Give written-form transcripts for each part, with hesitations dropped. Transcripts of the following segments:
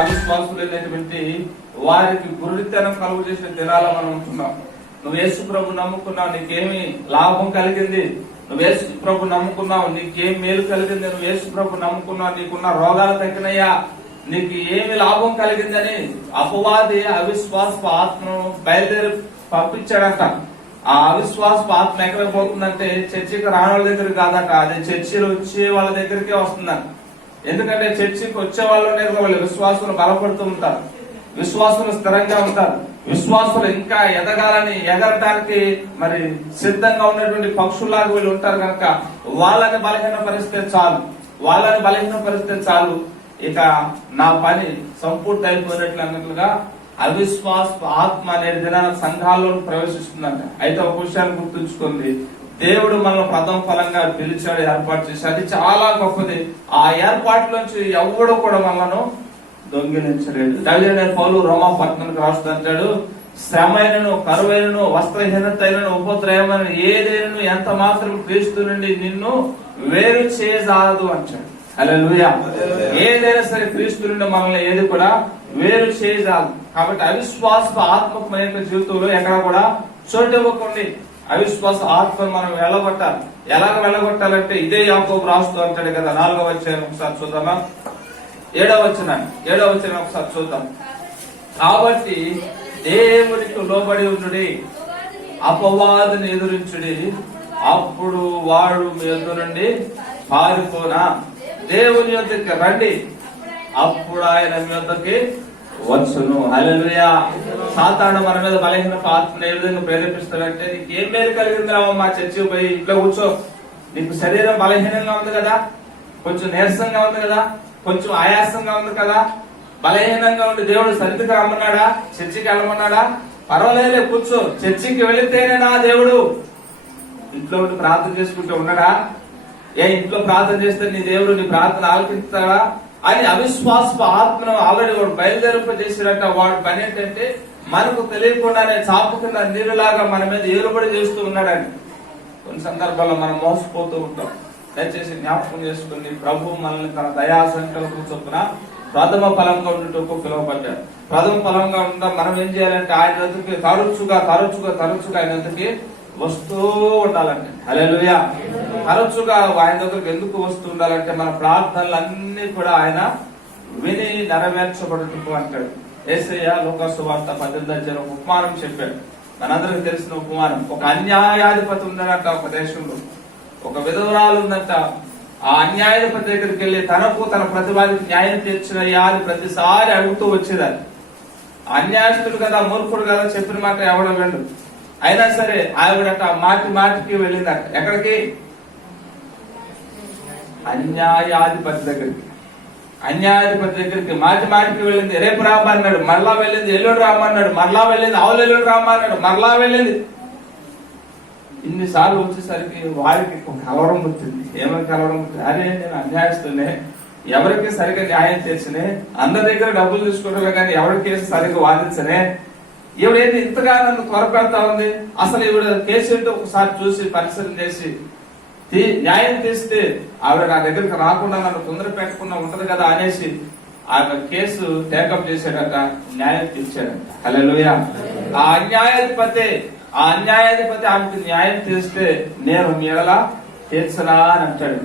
అవిశ్వాసులైనటువంటి వారికి గురుడితనం కలుగు చేసిన దినాల మనం ఉంటున్నాం. నువ్వు యేసు ప్రభు నమ్ముకున్నావు, నీకేమి లాభం కలిగింది? నువ్వు యేసు ప్రభు నమ్ముకున్నావు, నీకేం మేలు కలిగింది? నువ్వు యేసు ప్రభు నమ్ముకున్నావు, నీకున్న రోగాలు తగ్గినయ్యా, నీకు ఏమి లాభం కలిగిందని అపవాది అవిశ్వాసపు ఆత్మను బయలుదేరి పంపించాడంట. ఆ అవిశ్వాసపు ఆత్మ ఎక్కడికి పోతుందంటే చర్చికి రాని వాళ్ళ దగ్గరికి కాదట, అది చర్చిలో వచ్చే వాళ్ళ దగ్గరికే వస్తుందంట. ఎందుకంటే చర్చికి వచ్చే వాళ్ళు విశ్వాసులు బలపడుతూ ఉంటారు, విశ్వాసులు స్థిరంగా ఉంటారు, విశ్వాసులు ఇంకా ఎదగాలని ఎగరటానికి మరి సిద్ధంగా ఉన్నటువంటి పక్షుల్లాగా వీళ్ళు ఉంటారు కనుక వాళ్ళని బలహీనపరిస్తే చాలు ఇక నా పని సంపూర్తి అయిపోయినట్లు అన్నట్లుగా అవిశ్వాస ఆత్మ అనేది దినాన సంఘాల్లో ప్రవేశిస్తుందంట. అయితే ఒక విషయాన్ని గుర్తుంచుకుంది, దేవుడు మనల్ని ప్రథమ ఫలంగా పిలిచాడు, ఏర్పాటు చేశాడు. అది చాలా గొప్పది. ఆ ఏర్పాటులోంచి ఎవడు కూడా మనలను దొంగిలించలేడు. దళిత పౌలు రోమాపట్నానికి రాస్తుంటాడు, శ్రమైనను కరువైనను వస్త్రహీనతైనను ఉపద్రవమైన ఏదైనా ఎంత మాత్రం క్రీస్తు నుండి నిన్ను వేరు చేయజాలదు అంటాడు. హల్లెలూయా. ఏదైనా సరే క్రీస్తు నుండి మనల్ని ఏది కూడా వేరు చేయజాలదు. కాబట్టి అవిశ్వాస ఆత్మకమైన జీవితంలో ఎక్కడ కూడా చోటు ఇవ్వకండి. అవిశ్వాస ఆత్మను మనం వెళ్ళగొట్టాలి. ఎలాగ వెళ్ళగొట్టాలంటే ఇదే యాకోబు రాస్తూ అంటాడు కదా, 4వ అధ్యాయం ఒకసారి చూద్దామా, 7వ వచనం ఒకసారి చూద్దాం. కాబట్టి దేవునికి లోబడి ఉండుడి, అపవాదిని ఎదురించుడి, అప్పుడు వాడు మీ యొద్ద నుండి పారిపోనా. దేవుని యొద్దకి రండి, అప్పుడు ఆయన మీ యొద్దకి వచ్చును. హల్లెలూయా. సాతాను మన మీద బలహీన ఆత్మను ఏ విధంగా ప్రేరేపిస్తాడంటే, నీకు ఏం మేలు కలిగిందిరా మా చర్చికి పోయి ఇంట్లో కూర్చో, నీకు శరీరం బలహీనంగా ఉంది కదా, కొంచెం నీరసంగా ఉంది కదా, కొంచెం ఆయాసంగా ఉంది కదా, బలహీనంగా ఉండి దేవుడు సన్నిధికి రమ్మన్నాడా, చర్చికి వెళ్ళమన్నాడా? పర్వాలేదులే కూర్చో, చర్చికి వెళితేనే నా దేవుడు. ఇంట్లో ఉండి ప్రార్థన చేసుకుంటూ ఉన్నాడా? ఇంట్లో ప్రార్థన చేస్తే నీ దేవుడు నీ ప్రార్థన ఆలకిస్తాడా అని అవిశ్వాస ఆత్మను ఆల్రెడీ వాడు బయలుదేరింపజేసినట్ట. వాడు పని ఏంటంటే మనకు తెలియకుండానే చాపు కింద నీరులాగా మన మీద ఏలుబడి చేస్తూ ఉన్నాడని. కొన్ని సందర్భాల్లో మనం మోసపోతూ ఉంటాం. దయచేసి జ్ఞాపకం చేసుకుని ప్రభు మనల్ని తన దయా సంకల్పం చొప్పున ప్రథమ ఫలంగా ఉండటకు పిలువబడ్డాడు. ప్రథమ ఫలంగా ఉండడం మనం ఏం చేయాలంటే ఆయన వద్దకి తరచుగా ఆయన వద్దకి వస్తూ ఉండాలంటే. హల్లెలూయా. తరచుగా ఆయన దగ్గరకు ఎందుకు వస్తూ ఉండాలంటే మన ప్రార్థనలు అన్ని కూడా ఆయన విని నెరవేర్చబడుటకు అంటాడు. యేసయ్య లోకా సువార్త 18 ఉపమానం చెప్పాడు, మనందరికి తెలిసిన ఉపమానం. ఒక అన్యాయాధిపతి ఉందనట ఒక దేశంలో, ఒక విధవరాలు ఉందంట. ఆ అన్యాయాధిపతి దగ్గరికి వెళ్లి తన ప్రతివాదికి న్యాయం తీర్చినయ్యా అని ప్రతిసారి అడుగుతూ వచ్చేదాన్ని. అన్యాయస్తుడు కదా, మూర్ఖుడు కదా, చెప్పిన మాట ఎవడో వెళ్ళు. అయినా సరే ఆవిడట మాటికి వెళ్ళిందట. ఎక్కడికి? అన్యాయాధిపతి దగ్గరికి మాటికి వెళ్ళింది. రేపు రామన్నాడు, మరలా వెళ్ళింది. ఎల్లుడు రామన్నాడు, మరలా వెళ్ళింది. ఎల్లుడు రామన్నాడు, మరలా వెళ్ళింది. ఇన్నిసార్లు వచ్చేసరికి వారికి కలవరం పుట్టింది. ఏమని కలవరం పుట్టింది? అరే నేను అన్యాయస్తునే, ఎవరికి సరిగ్గా న్యాయం చేసినే, అందరి దగ్గర డబ్బులు తీసుకుంటే కానీ ఎవరి కేసు సరిగ్గా వాదించనే, ఈవిడేంటి ఇంతగా నన్ను త్వరపెడతా ఉంది, అసలు ఈవిడ కేసు ఏంటో ఒకసారి చూసి పరిశీలన చేసి న్యాయం తీస్తే ఆవిడ నా దగ్గరికి రాకుండా నన్ను తొందర పెట్టకుండా ఉంటది కదా అనేసి ఆమె కేసు టేకప్ చేశాడట, న్యాయం తీర్చాడట. హల్లెలూయా. ఆ అన్యాయాధిపతి ఆమెకు న్యాయం తీస్తే నేను మీ ఎడల తీర్చనా అని అంటాడు.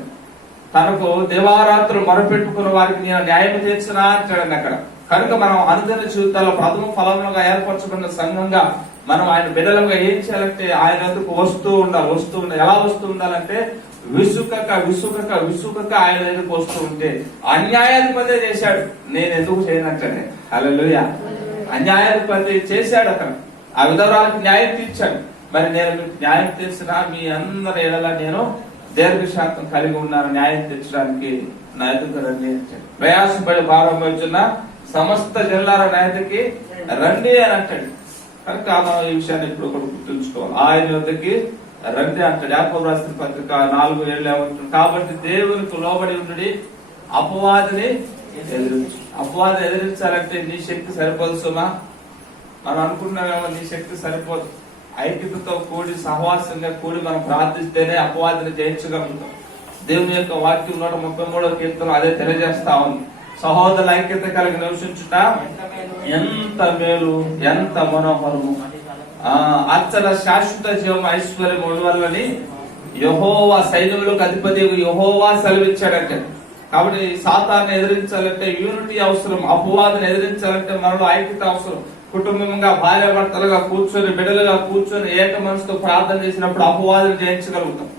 తనకు దేవారాత్రులు మొరపెట్టుకున్న వారికి నేను న్యాయం తీర్చనా అంటాడండి అక్కడ. కనుక మనం అనుదిన జీవితాల్లో ప్రథమ ఫలంగా ఏర్పరచబడిన సంఘంగా మనం ఆయన బిడ్డలుగా ఏం చేయాలంటే ఆయన ఎందుకు వస్తూ ఉండాలి. ఎలా వస్తూ ఉండాలంటే విసుకక ఆయన ఎందుకు వస్తూ ఉంటే అన్యాయాధిపతి చేశాడు, నేను ఎందుకు చేయనంటే. హల్లెలూయా. అన్యాయాధిపతి చేశాడు అక్కడ, ఆ విధవరాలకు న్యాయం తీర్చాడు. మరి నేను మీకు న్యాయం తీర్చినా మీ అందరి ఎడల నేను దీర్ఘశాంతం కలిగి ఉన్నాను, న్యాయం తీర్చడానికి నా ఎదుగు రండి అంటాడు. ప్రయాసపడి భారం వచ్చిన సమస్త జిల్లాల నాయకుడికి రండి అని అంటాడు. కనుక మనం ఈ విషయాన్ని ఇప్పుడు కూడా గుర్తుంచుకోవాలి. ఆయన వద్దకి రండి అంటాడు. యాకోబు రాసిన పత్రిక 4:7 కాబట్టి దేవునికి లోబడి ఉండి అపవాదిని ఎదిరించు. అపవాదిని ఎదిరించాలంటే నీ శక్తి సరిపోదు సుమా. మనం అనుకున్నామేమో నీ శక్తి సరిపోదు. ఐక్యతతో కూడి సహవాసంగా కూడి మనం ప్రార్థిస్తేనే అపవాదిని జయించగలుగుతాం. దేవుని యొక్క వాక్యం 133వ కీర్తన అదే తెలియజేస్తా ఉంది. సహోదరుల ఐక్యత కలిగి నివసించుట ఎంత మేలు, ఎంత మనోహరము. అచ్చల శాశ్వత జీవం ఐశ్వర్యం ఉండవల్లని యెహోవా సైన్యములకు అధిపతి యెహోవా సెలవిచ్చాడంటే. కాబట్టి సాతాన్ని ఎదిరించాలంటే యూనిటీ అవసరం, అపవాదిని ఎదిరించాలంటే మనలో ఐక్యత అవసరం. కుటుంబంగా భార్య భర్తలుగా కూర్చొని, బిడ్డలుగా కూర్చొని ఏక మనసుతో ప్రార్థన చేసినప్పుడు అపవాదిని జయించగలుగుతాం.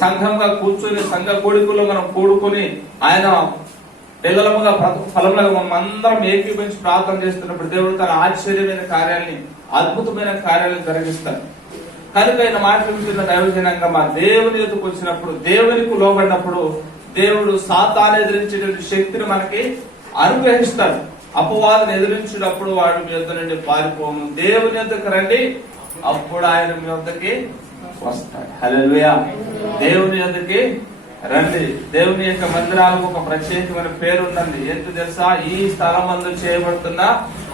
సంఘంగా కూర్చొని సంఘ కోడికల్లో మనం కూడుకొని ఆయన పిల్లలముగా ఫలములుగా మనం అందరం ఏకీపించి ప్రార్థన చేస్తున్నప్పుడు దేవుడు తన ఆశ్చర్యమైన కార్యాలని, అద్భుతమైన కార్యాలను జరిగిస్తాడు. కనుక ఆయన మాట్లాడుతున్న దైవజనంగా మా దేవుని ఎదుకు వచ్చినప్పుడు, దేవునికి లోబడినప్పుడు దేవుడు సాతాన్ని ఎదిరించేటువంటి శక్తిని మనకి అనుగ్రహిస్తాడు. అపవాదిని ఎదిరించినప్పుడు వాడు మీ యొద్ద నుండి పారిపోము, దేవుని యొద్దకు రండి, అప్పుడు ఆయన మీ యొద్దకి వస్తాడు. హల్లెలూయా. దేవుని యొద్దకి రండి. దేవుని యొక్క మందిరాలకు ఒక ప్రత్యేకమైన పేరు ఉందండి. ఏంటి తెలుసా? ఈ స్థలం మందు చేయబడుతున్న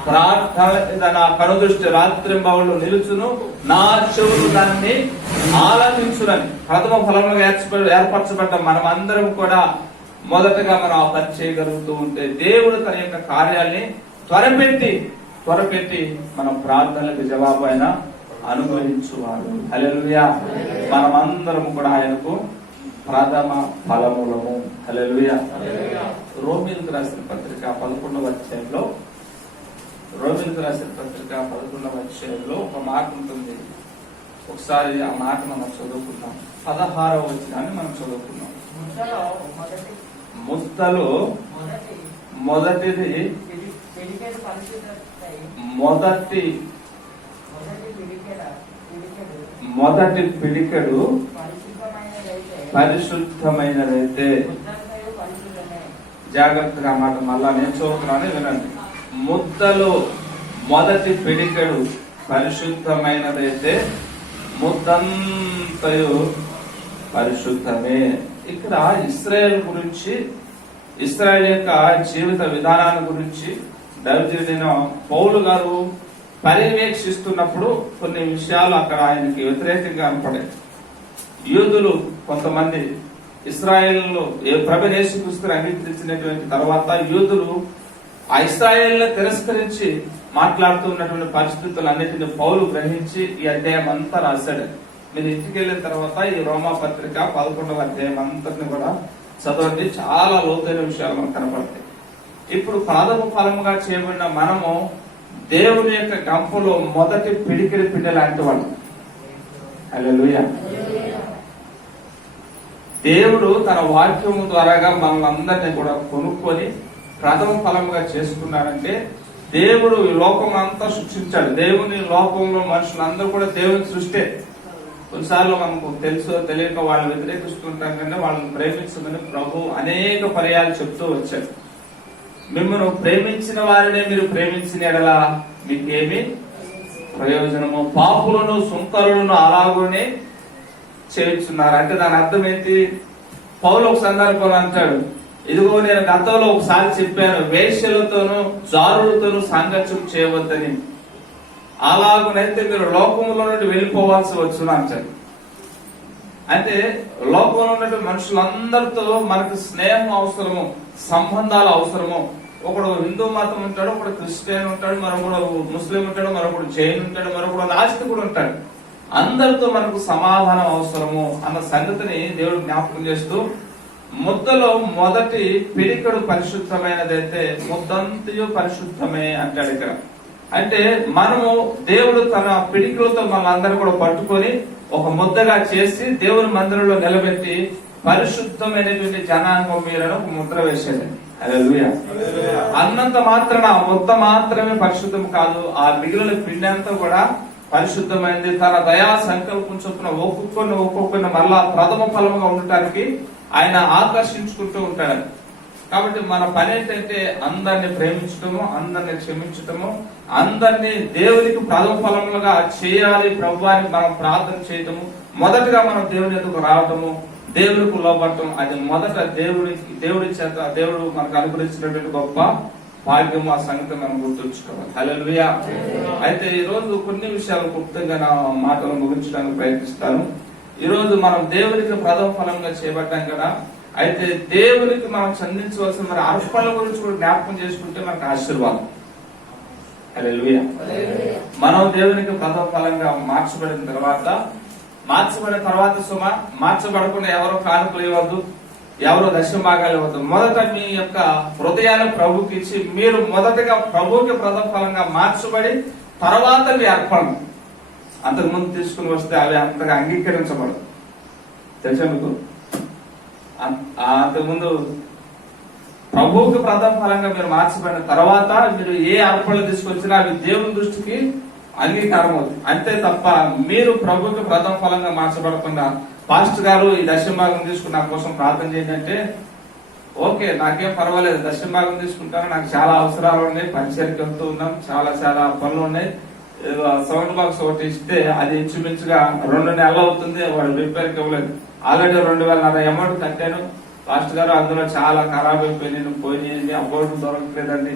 ప్రార్థన నా కనుదృష్టి రాత్రింబవళ్ళు నిలుచును, నా చెవులు దాన్ని ఆలకించునని. ప్రథమ ఫలముగా ఏర్పరచబడ్డ మనం అందరం కూడా మొదటగా మనం ఆ పని చేయగలుగుతూ ఉంటే దేవుడు తన యొక్క కార్యాల్ని త్వరపెట్టి మన ప్రార్థనలకు జవాబు ఆయన అనుగ్రహించువాడు. హల్లెలూయా. మనమందరం కూడా ఆయనకు ప్రథమ ఫలములము. హల్లెలూయా. రోమీయులకు రాసిన పత్రిక 11వ అధ్యాయంలో ఒక మాట ఉంటుంది. ఒకసారి ఆ మాట మనం చదువుకున్నాం. 16వ వచనాన్ని మనం చదువుకున్నాం. ముద్దలో మొదటి పిడికెడు పరిశుద్ధమైనదైతే, జాగ్రత్తగా మాట మళ్ళా నేను చదువుతున్నాను, వినండి. ముద్దలో మొదటి పిడికెడు పరిశుద్ధమైనదైతే ముద్దంతయు పరిశుద్ధమే. ఇక్కడ ఇశ్రాయేల్ గురించి, ఇశ్రాయేల్ యొక్క జీవిత విధానాన్ని గురించి దైవజనుడైన పౌలు గారు పర్యవేక్షిస్తున్నప్పుడు కొన్ని విషయాలు అక్కడ ఆయనకి వ్యతిరేకంగా కనపడాయి. యూదులు కొంతమంది ఇశ్రాయేలులో ప్రభువైన యేసుక్రీస్తుని అంగీకరించినటువంటి తర్వాత యూదులు ఆ ఇశ్రాయేలును తిరస్కరించి మాట్లాడుతున్నటువంటి పరిస్థితులన్నిటిని పౌలు గ్రహించి ఈ అధ్యాయం అంతా రాశాడు. మీరు ఇంటికి వెళ్ళిన తర్వాత ఈ రోమా పత్రిక 11వ అధ్యాయం అంతటిని కూడా చదవండి. చాలా లోతైన విషయాలు మనకు కనపడతాయి. ఇప్పుడు ప్రథమ ఫలముగా చేయబడిన మనము దేవుని యొక్క గంపలో మొదటి పిడికిడి పిండి లాంటి వాళ్ళు. హల్లెలూయా. దేవుడు తన వాక్యము ద్వారాగా మనల్ని అందరినీ కూడా కొనుక్కొని ప్రథమ ఫలముగా చేసుకున్నారంటే దేవుడు ఈ లోకం అంతా సృష్టించాడు. దేవుని లోకంలో మనుషులందరూ కూడా దేవుని సృష్టి. కొన్నిసార్లు మనకు తెలుసో తెలియక వాళ్ళు వ్యతిరేకిస్తుంటాం కానీ వాళ్ళని ప్రేమించమని ప్రభు అనేక పర్యాలు చెప్తూ వచ్చాడు. మిమ్మల్ని ప్రేమించిన వారినే మీరు ప్రేమించిన ఎడలా మీకేమి ప్రయోజనము? పాపులను సుంకరులను అలాగనే చేయించున్నారు. అంటే దాని అర్థం ఏంటి? పౌలు ఒక సందర్భంలో అంటాడు, ఇదిగో నేను గతంలో ఒకసారి చెప్పాను, వేశ్యలతోనూ జారులతోనూ సాంగత్యం చేయవద్దని, అలాగనైతే మీరు లోకంలో నుండి వెళ్ళిపోవాల్సి వచ్చును అంటాడు. అంటే లోకంలో ఉన్నటువంటి మనుషులందరితో మనకు స్నేహం అవసరము, సంబంధాలు అవసరము. ఒకడు హిందూ మతం ఉంటాడు, ఒకడు క్రిస్టియన్ ఉంటాడు, మరొకడు ముస్లిం ఉంటాడు, మరొకడు జైన్ ఉంటాడు, మరొకడు నాస్తికుడు ఉంటాడు. అందరితో మనకు సమాధానం అవసరము అన్న సంగతిని దేవుడు జ్ఞాపకం చేస్తూ, ముద్దలో మొదటి పిడికెడు పరిశుద్ధమైనదైతే ముద్దంతయు పరిశుద్ధమే అంటాడు ఇక్కడ. అంటే మనము దేవుడు తన పిడికిలతో మనందరూ కూడా పట్టుకొని ఒక ముద్దగా చేసి దేవుని మందిరంలో నిలబెట్టి పరిశుద్ధమైనటువంటి జనాంగం మీరని ఒక ముద్ర వేసేది. హల్లెలూయా. అన్నంత మాత్రాన ఆ ముద్ద మాత్రమే పరిశుద్ధం కాదు, ఆ మిగిలిన పిండి అంతా కూడా పరిశుద్ధమైంది. తన దయా సంకల్పం చొప్పున ఒక్కొక్కరిని మరలా ప్రథమ ఫలముగా ఉండటానికి ఆయన ఆకర్షించుకుంటూ ఉంటాడు. కాబట్టి మన పని ఏంటంటే అందరిని ప్రేమించటము, అందరిని క్షమించటము, అందరినీ దేవునికి ప్రథమ ఫలములుగా చేయాలి ప్రభు అని మనం ప్రార్థన చేయటము, మొదటగా మనం దేవుని ఎదుగు రావటము, దేవునికి లోపడటం. అది మొదట దేవుడి చేత దేవుడు మనకు అనుగ్రహించినటువంటి గొప్ప భాగ్యం. ఆ సంగతి మనం గుర్తుంచుకోవాలి. హల్లెలూయా. అయితే ఈ రోజు కొన్ని విషయాలు క్లుప్తంగా నా మాటలు ముగించడానికి ప్రయత్నిస్తాను. ఈ రోజు మనం దేవునికి ప్రథమ ఫలంగా చేపట్టాం కదా. అయితే దేవునికి మనం చెందించవలసిన మరి అర్పణల గురించి కూడా జ్ఞాపకం చేసుకుంటే మనకు ఆశీర్వాదం. హల్లెలూయా. మనం దేవునికి ప్రథమ ఫలంగా మార్చబడిన తర్వాత సుమ మార్చబడకుండా ఎవరో కానుకలు ఇవ్వద్దు, ఎవరో దశమభాగాలు ఇవ్వద్దు. మొదట మీ యొక్క హృదయాన్ని ప్రభుకి ఇచ్చి మీరు మొదటగా ప్రభుకి ప్రథమ ఫలంగా మార్చబడి తర్వాత మీ అర్పణ అంతకుముందు తీసుకుని వస్తే అవి అంతగా అంగీకరించబడదు. తెలుసా మీకు? అంతకుముందు ప్రభువుకి ప్రథమ ఫలంగా మీరు మార్చబడిన తర్వాత మీరు ఏ అర్పణలు తీసుకొచ్చినా అవి దేవుని దృష్టికి అంగీకారం అవుతుంది. అంతే తప్ప మీరు ప్రభువుకి ప్రథమ ఫలంగా మార్చబడకుండా పాస్టర్ గారు ఈ దశమభాగం తీసుకుని నా కోసం ప్రార్థన చేయండి అంటే ఓకే, నాకేం పర్వాలేదు, దశమభాగం తీసుకుంటాను, నాకు చాలా అవసరాలు ఉన్నాయి, పరిచయకి వెళ్తూ ఉన్నాం, చాలా పనులు ఉన్నాయి, సౌండ్ బాక్స్ ఒకటి ఇస్తే అది ఇంచుమించుగా 2 నెలలు అవుతుంది, వాడు రిపేర్కి ఇవ్వలేదు. ఆల్రెడీ 2,000 అమౌంట్ కట్టాను పాస్టర్ గారు, అందులో చాలా ఖరాబ్ అయిపోయి పోయినాయండి, అమౌంట్ దొరకలేదండి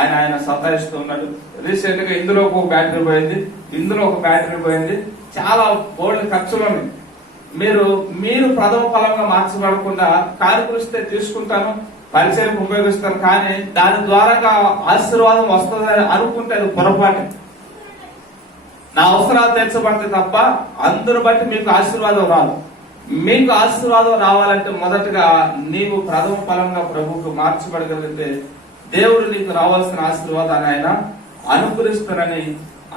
ఆయన సతాయిస్తూ ఉన్నాడు. రీసెంట్ గా ఇందులో ఒక బ్యాటరీ పోయింది, ఇందులో ఒక బ్యాటరీ పోయింది, చాలా బోల్డ్ ఖర్చులు ఉన్నాయి. మీరు ప్రథమ ఫలంగా మార్చబడకుండా కానుకలిస్తే తీసుకుంటాను, పరిచయం ఉపయోగిస్తాను, కానీ దాని ద్వారా ఆశీర్వాదం వస్తుందని అనుకుంటే అది పొరపాటు. నా అవసరాలు తీర్చబడితే తప్ప అందును బట్టి మీకు ఆశీర్వాదం రాదు. మీకు ఆశీర్వాదం రావాలంటే మొదటగా నీవు ప్రథమ ఫలంగా ప్రభువుకు మార్చబడగలిగితే దేవుడు నీకు రావాల్సిన ఆశీర్వాదాన్ని ఆయన అనుగ్రహిస్తానని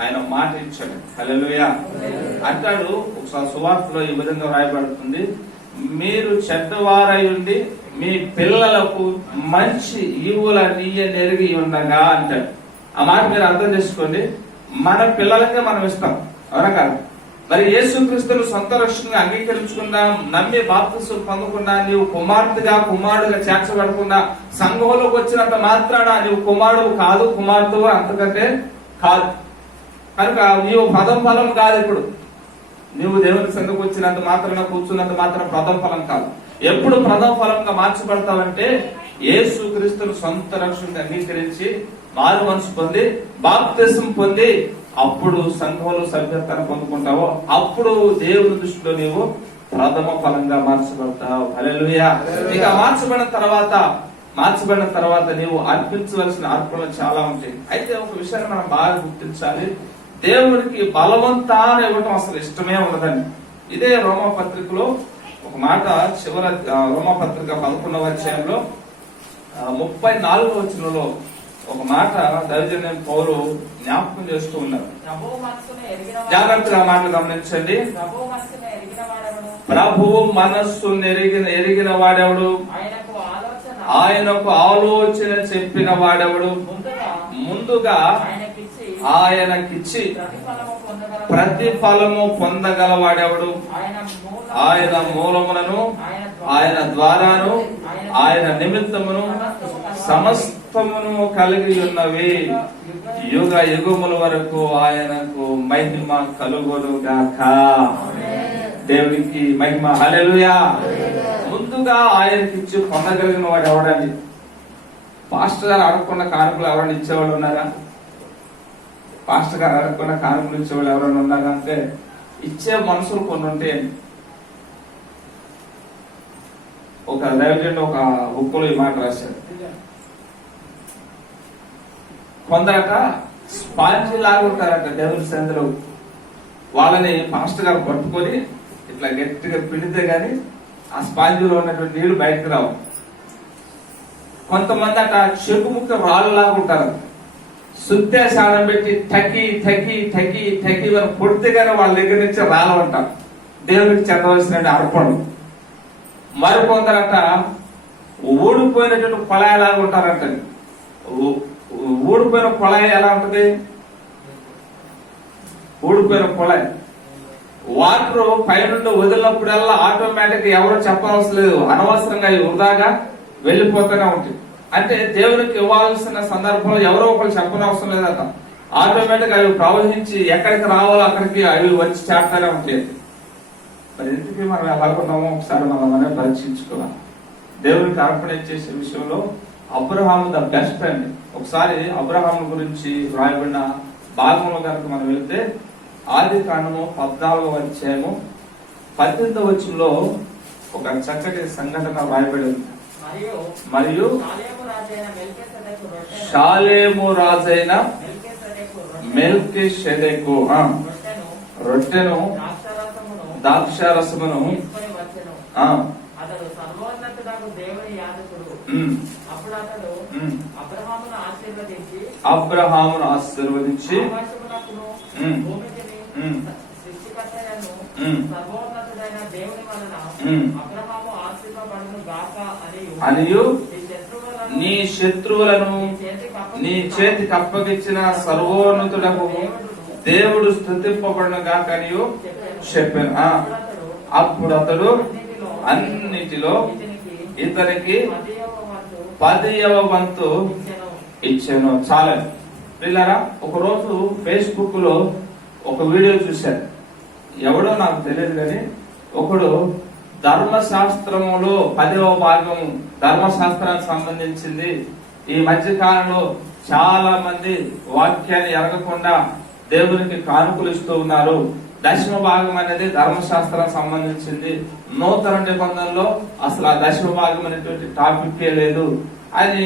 ఆయన మాట ఇచ్చాడు. హల్లెలూయా. అంటాడు ఒకసారి సువార్తలో ఈ విధంగా రాయబడుతుంది, మీరు చెడ్డవారై ఉండి మీ పిల్లలకు మంచి ఈవులనీయనెరిగి ఉండగా అంటాడు. ఆ మాట మీరు అర్థం చేసుకోండి. మన పిల్లలకే మనం ఇస్తాం, అవునా కాదు? మరి యేసుక్రీస్తును సొంత రక్షణగా అంగీకరించకుండా, నమ్మి బాప్తిసం పొందకుండా, నీవు కుమారుడుగా చేర్చబడకుండా, సంఘంలోకి వచ్చినంత మాత్రాన నీవు కుమారుడు కాదు, కుమార్తెవు అంతకంటే కాదు. కనుక నీవు ప్రథమ ఫలం కాదు. ఇప్పుడు నీవు దేవుని సంఘకు వచ్చినంత మాత్రాన, కూర్చున్నంత మాత్రం ప్రథమ ఫలం కాదు. ఎప్పుడు ప్రథమ ఫలంగా మార్చబడతావంటే యేసుక్రీస్తును సొంత రక్షణగా అంగీకరించి మారు మనసు పొంది బాప్తిసం పొంది అప్పుడు సంఘంలో సభ్యత్వాన్ని పొందుకుంటావో అప్పుడు దేవుని దృష్టిలో నీవు ప్రథమ ఫలంగా మార్చబడతావు. హల్లెలూయా. ఇక మార్చబడిన తర్వాత నీవు అర్పించవలసిన అర్పణలు చాలా ఉంటాయి. అయితే ఒక విషయాన్ని మనం బాగా గుర్తించాలి, దేవుడికి బలవంతాన్ని ఇవ్వటం అసలు ఇష్టమే ఉండదండి. ఇదే రోమపత్రికలో ఒక మాట, చివర రోమపత్రిక 11వ అధ్యాయంలో 34వ వచనంలో ఒక మాట దైవజనం పౌలు జ్ఞాపకం చేస్తూ ఉన్నారు. జాగ్రత్తగా మాటలు గమనించండి. ప్రభువు మనస్సును ఎరిగిన వాడెవడు, ఆయనకు ఆలోచన చెప్పిన వాడెవడు, ముందుగా ఆయనకిచ్చి ప్రతిఫలము పొందగలవాడెవడు, ఆయన మూలములను, ఆయన ద్వారాను, ఆయన నిమిత్తమును సమస్తమును కలిగి ఉన్నవి, యుగ యుగముల వరకు ఆయనకు మహిమ కలుగును గాక. దేవునికి మహిమ. హల్లెలూయా. ముందుగా ఆయనకి ఇచ్చి పొందగలిగిన వాడు ఎవడని? పాస్టర్ గారు అడగకుండా కానుకలు ఎవరైనా ఇచ్చేవాళ్ళు ఉన్నారా? పాస్టర్ గారు అడగకుండా కానుకలు ఇచ్చేవాళ్ళు ఎవరైనా ఉన్నారా అంటే ఇచ్చే మనసులు కొన్ని ఉంటాయండి. ఒక దైవజనుడు ఒక బుక్కులో ఈ మాట రాశాడు. కొందరట స్పాంజీ లాగా ఉంటారట దేవుని సందులో, వాళ్ళని పాస్టర్ గారు పట్టుకొని ఇట్లా గట్టిగా పిండితే గాని ఆ స్పాంజీలో ఉన్నటువంటి నీళ్లు బయటకు రావు. కొంతమంది అట చెరుకు ముక్క రాళ్ళు లాగా ఉంటారు, శుద్ధ సాధన పెట్టి టకి టకి టకి టకి వరకు పొడితే గానీ వాళ్ళ దగ్గర నుంచి రాలవంటారు దేవునికి చెందవలసిన అర్పణలు. మరికొందరట ఊడిపోయినటువంటి కొళాయి లాగా ఉంటారంట. ఊడిపోయిన కొళాయి ఎలా ఉంటది? ఊడిపోయిన కొళాయి వాటర్ పైనుండి వదిలినప్పుడల్లా ఆటోమేటిక్ ఎవరు చెప్పవలసిన లేదు, అనవసరంగా వృధాగా వెళ్ళిపోతూనే ఉంటుంది. అంటే దేవునికి ఇవ్వాల్సిన సందర్భంలో ఎవరో ఒకరు చెప్పనవసరం లేదట, ఆటోమేటిక్ అవి ప్రవహించి ఎక్కడికి రావాలో అక్కడికి అవి వచ్చి చేస్తానే ఉంటాయి. మరి ఎందుకు మనం ఎలాగున్నామో ఒకసారి మనం పరీక్షించుకోవాలి. దేవునికి అర్పణ చేసే విషయంలో అబ్రహాము ద బెస్ట్ అండి. ఒకసారి అబ్రహాము గురించి రాయబడిన భాగంలో కనుక మనం వెళ్తే ఆది కాండము 14వ అధ్యాయము 18వ వచనంలో ఒక చక్కటి సంఘటన రాయబడి ఉంది. మరియు షాలేము రాజైన మెల్కీషెదెకు రొట్టెను ద్రాక్షారసమును అతడు సర్వోన్నతుడకు దేవుని యాజకుడు. అప్పుడు అతడు అబ్రహామును ఆశీర్వదించి సృష్టికర్తయను సర్వోన్నతుడైన దేవుని వలన అబ్రహాము ఆశీర్వబడును గాక అనియు నీ శత్రువులను నీ చేతికి అప్పగించిన సర్వోన్నతుడకు దేవుడు స్తుతింపబడును గాక అనియు చెప్పాను. అప్పుడు అతడు అన్నిటిలో ఇతనికి 10వ వంతు ఇచ్చాను. చాలా పిల్లరా, ఒక రోజు ఫేస్బుక్ లో ఒక వీడియో చూశాను. ఎవడో నాకు తెలియదు కానీ ఒకడు ధర్మశాస్త్రములో 10వ భాగం ధర్మశాస్త్రానికి సంబంధించింది. ఈ మధ్య కాలంలో చాలా మంది వాక్యాన్ని ఎరగకుండా దేవునికి కానుకలు ఇస్తూ ఉన్నారు. దశమ భాగం అనేది ధర్మశాస్త్రానికి సంబంధించింది. నూతన నిబంధనలో అసలు ఆ దశమ భాగం అనేటువంటి టాపిక్ లేదు అని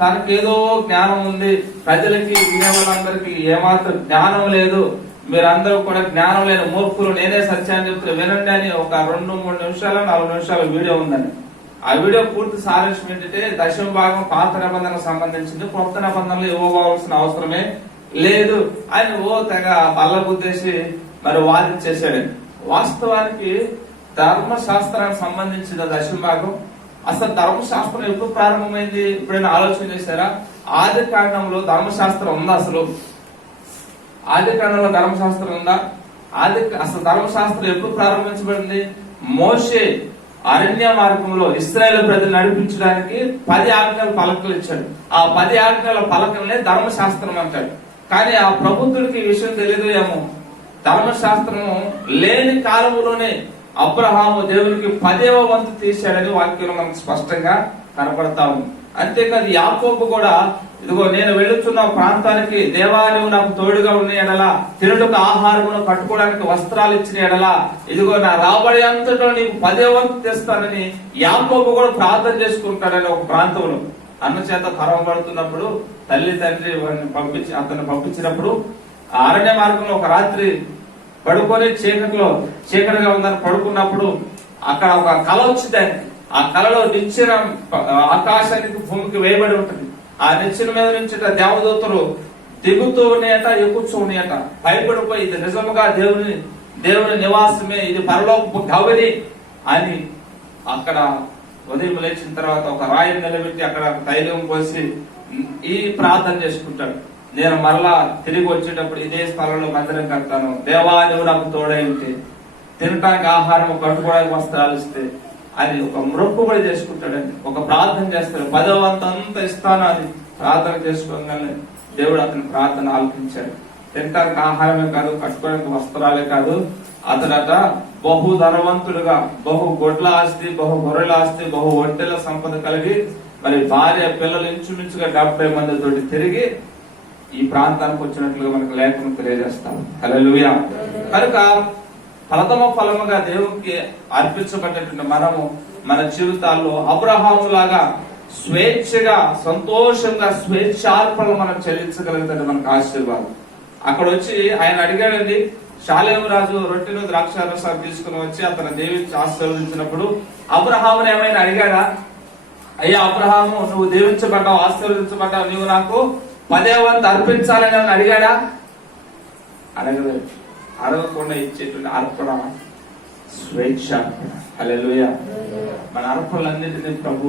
తనకేదో జ్ఞానం ఉంది, ప్రజలకి వినే వాళ్ళందరికీ ఏమాత్రం జ్ఞానం లేదు, మీరందరూ కూడా జ్ఞానం లేని మూర్ఖులు, నేనే సత్యాన్ని చెప్తున్నా వినండి అని ఒక 2-3 నిమిషాలు 4 నిమిషాల వీడియో ఉందని. ఆ వీడియో పూర్తి సారాంశం ఏంటంటే దశమ భాగం పాత నిబంధనకు సంబంధించింది, కొత్త నిబంధనలు ఇవ్వవలసిన అవసరమే లేదు అని తెగ బల్లబుద్ధేసి మరి వాదించేశాడు. వాస్తవానికి ధర్మశాస్త్రానికి సంబంధించిన దశమ భాగం అసలు ధర్మశాస్త్రం ఎప్పుడు ప్రారంభమైంది ఎప్పుడైనా ఆలోచన చేశారా? ఆది కాండంలో ధర్మశాస్త్రం ఉందా? అసలు ఆది కాండంలో ధర్మశాస్త్రం ఉందా? అసలు ధర్మశాస్త్రం ఎప్పుడు ప్రారంభించబడింది? మోషే అరణ్య మార్గంలో ఇశ్రాయేలు ప్రజలు నడిపించడానికి 10 ఆజ్ఞల పలకలు ఇచ్చాడు. ఆ 10 ఆజ్ఞల పలకలనే ధర్మశాస్త్రం అంటాడు. కానీ ఆ ప్రబుద్ధుడికి ఈ విషయం తెలియదు ఏమో. ధర్మశాస్త్రము లేని కాలంలోనే అబ్రహాము దేవునికి 10వ వంతు తీశాడని వాక్యంలో మనకు స్పష్టంగా కనపడతా ఉంది. అంతేకాదు యాకోబు కూడా, ఇదిగో నేను వెళుతున్న ప్రాంతానికి దేవా నువ్వు నాకు తోడుగా ఉన్న ఎడలా, తినుటకు ఆహారమును కట్టుకోవడానికి వస్త్రాలు ఇచ్చిన ఎడలా, ఇదిగో నా రాబడి అంతటో నీకు 10వ వంతు తెస్తానని యాకోబు కూడా ప్రార్థన చేసుకుంటాడని ఒక ప్రాంతంలో. అన్న చేత పడతున్నప్పుడు తల్లి తండ్రి అతన్ని పంపించినప్పుడు అరణ్య మార్గంలో ఒక రాత్రి పడుకొని చీకటిగా ఉందని పడుకున్నప్పుడు అక్కడ ఒక కళ వచ్చింది. ఆ కళలో నిచ్చెన ఆకాశానికి భూమికి వేయబడి ఉంటుంది. ఆ నిచ్చెన మీద నుంచి దేవదూతలు దిగుతూ ఉన్నాయట, ఎక్కుతూ ఉన్నాయట. భయపడిపోయి ఇది నిజముగా దేవుని నివాసమే, ఇది పరలోకపు గవిని అని అక్కడ ఉదయం లేచిన తర్వాత ఒక రాయిని నిలబెట్టి అక్కడ తైలం పోసి ఈ ప్రార్థన చేసుకుంటాడు. నేను మరలా తిరిగి వచ్చేటప్పుడు ఇదే స్థలంలో మందిరం కడతాను, దేవా నువ్వు నాకు తోడై ఉంటే, తినటానికి ఆహారం కట్టుకోవడానికి వస్త్రాలు ఇస్తే అని ఒక మొక్కుబడి చేసుకుంటాడండి. ఒక ప్రార్థన చేస్తాడు. 10వ వంతు అంతా ఇస్తాను అని ప్రార్థన చేసుకోగానే దేవుడు అతని ప్రార్థన ఆలకించాడు. తినటానికి ఆహారమే కాదు, కట్టుకోవడానికి వస్త్రాలే కాదు, అతడట బహు ధనవంతుడుగా, బహు గొడ్ల ఆస్తి, బహు గొర్రెల ఆస్తి, బహు ఒంటెల సంపద కలిగి, మరి భార్య పిల్లలు ఇంచుమించుగా 70 మందితోటి తిరిగి ఈ ప్రాంతానికి వచ్చినట్లుగా మనకు లేఖనం తెలియజేస్తాం. హల్లెలూయా. కనుక ప్రథమ ఫలముగా దేవునికి అర్పించబడినటువంటి మనము మన జీవితాల్లో అబ్రహాము లాగా స్వేచ్ఛగా, సంతోషంగా స్వేచ్ఛార్పణలు మనం చెల్లించగలిగితే మనకు ఆశీర్వాదం. అక్కడ వచ్చి ఆయన అడిగాడండి, షాలేము రాజు రొట్టెను ద్రాక్షారసాలు తీసుకుని వచ్చి అతను దీవించి ఆశీర్వదించినప్పుడు అబ్రహాముని ఏమైనా అడిగాడా? అయ్యా అబ్రహాము, నువ్వు దీవించబడ్డావు, ఆశీర్వదించబడ్డావు, నువ్వు నాకు 10వ వంతు అర్పించాలని అడిగాడా? అడగలేదు. అడగకుండా ఇచ్చేటువంటి అర్పణ స్వేచ్ఛ. హల్లెలూయా. మన అర్పణలన్నిటిని ప్రభు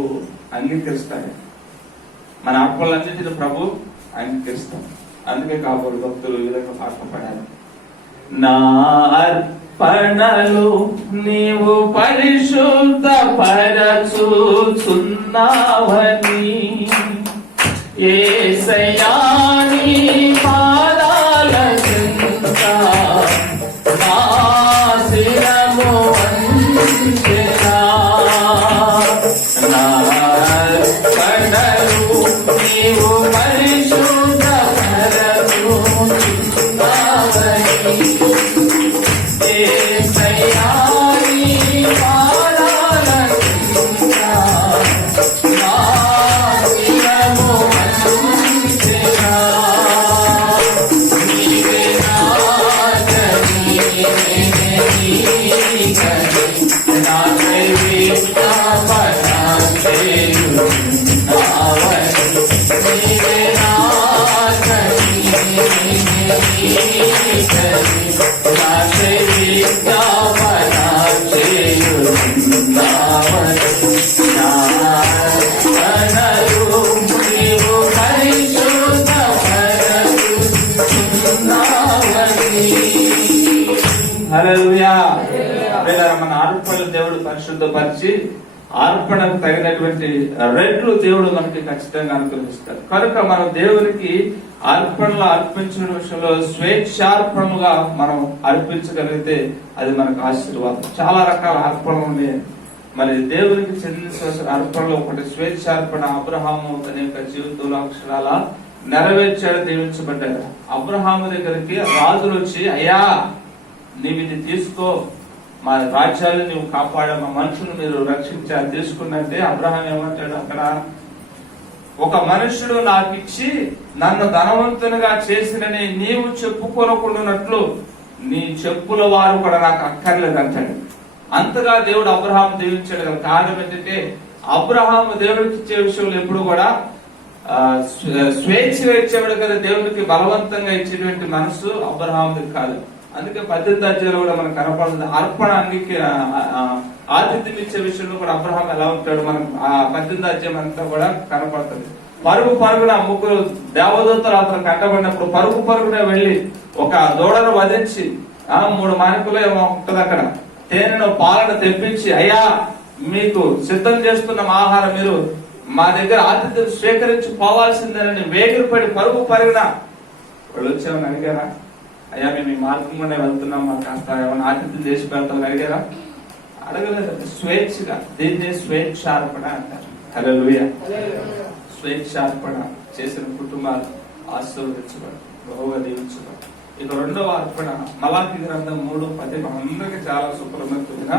అంగీకరిస్తాడు. మన అర్పణలన్నిటిని ప్రభు అంగీకరిస్తాడు. అందుకే కాబోలు భక్తులు ఈ విధంగా పాటపడారు. నా అర్పణలు నీవు పరిశుద్ధ పరచుచున్నావని యేసయ్యా నీ పాదాల చెంత నా శిరము వంచెనా. నా అర్పణలు నీవు పరిశుద్ధ పరచుచున్నావని యేసయ్యా నీ పాదాల హల్లెలూయా. మన అర్పణలు దేవుడు పరిశుద్ధపరిచి అర్పణకు తగినటువంటి రెట్లు దేవుడు మనకి ఖచ్చితంగా అనుగ్రహిస్తాడు. కనుక మనం దేవునికి అర్పణలు అర్పించిన విషయంలో స్వేచ్ఛార్పణముగా మనం అర్పించగలిగితే అది మనకు ఆశీర్వాదం. చాలా రకాల అర్పణలు ఉన్నాయి. మరి దేవునికి చెందిన అర్పణలో ఒకటి స్వేచ్ఛార్పణ. అబ్రహాము తన యొక్క జీవితంలో అక్షరాల నెరవేర్చాడు, దీవించబడ్డాడు. అబ్రహాము దగ్గరికి రాజులు వచ్చి, అయ్యా నీవు ఇది తీసుకో, మా రాజ్యాలు నీవు కాపాడా, మా మనుషులు మీరు రక్షించాలి, తీసుకున్నట్టే అబ్రహాం ఏమంటాడు అక్కడ, ఒక మనుషుడు నాకు ఇచ్చి నన్ను ధనవంతునిగా చేసినని నీవు చెప్పుకొనకుండానట్లు నీ చెప్పుల వారు కూడా నాకు అక్కర్లేదు అంటాడు. అంతగా దేవుడు అబ్రహాం దీవించాడు కదా. కారణం ఏంటంటే అబ్రహాం దేవుడికి ఇచ్చే విషయంలో ఎప్పుడు కూడా స్వేచ్ఛగా ఇచ్చేవాడు కదా. దేవుడికి బలవంతంగా ఇచ్చేటువంటి మనసు అబ్రహాంది కాదు. అందుకే 18వ అధ్యాయంలో కూడా మనకు కనపడుతుంది. అర్పణ ఆతిథ్యం ఇచ్చే విషయంలో కూడా అబ్రహాం ఎలా ఉంటాడు మనకు ఆ 18వ అధ్యాయం అంతా కూడా కనపడుతుంది. పరుగు పరుగున ముగ్గురు దేవదూతలు అతను కట్టబడినప్పుడు పరుగు పరుగున వెళ్లి ఒక దూడను వధించి 3 మానికలు ఏమో ఉంటది అక్కడ, తేనెను పాలను తెప్పించి, అయ్యా మీకు సిద్ధం చేస్తున్న ఆహారం మీరు మా దగ్గర ఆతిథ్యం స్వీకరించి పోవాల్సిందేనని వేగిరిపడి పరుగు పరుగున వాళ్ళు వచ్చామని అడిగారా? అయ్యా మేము ఈ మార్గం కూడా వెళ్తున్నాం, మాకు కాస్త ఏమైనా ఆతిథ్యం చేసి పెడతామని అడిగారా? అడగలేదు. స్వేచ్ఛగా, దీన్ని స్వేచ్ఛార్పణ అంటారు. హల్లెలూయా. స్వేచ్ఛార్పణ చేసిన కుటుంబాలు ఆశీర్వదించబడు, బహుగా దీవించబడు. ఇక 2వ అర్పణ మలాకి గ్రంథం 3:10 అందరికి చాలా సుప్రమత్తమైన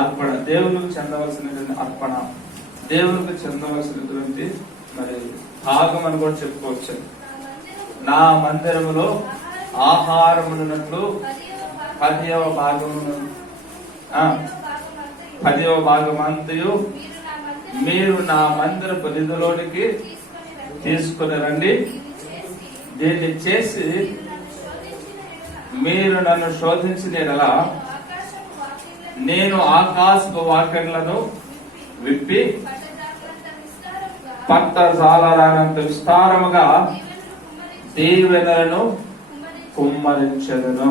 అర్పణ. దేవునికి చెందవలసినటువంటి అర్పణ, దేవునికి చెందవలసినటువంటి మరి భాగం అని కూడా చెప్పుకోవచ్చు. నా మందిరములో ఆహారమున్నట్లు 10వ భాగమంతయు మీరు నా మందిరపు నిధిలోనికి తీసుకుని రండి. దీన్ని చేసి మీరు నన్ను శోధించిన యెడల నేను ఆకాశపు వాకిళ్లను విప్పి పట్టజాలరానంత విస్తారముగా దీవెనలను కుమ్మరించెదను.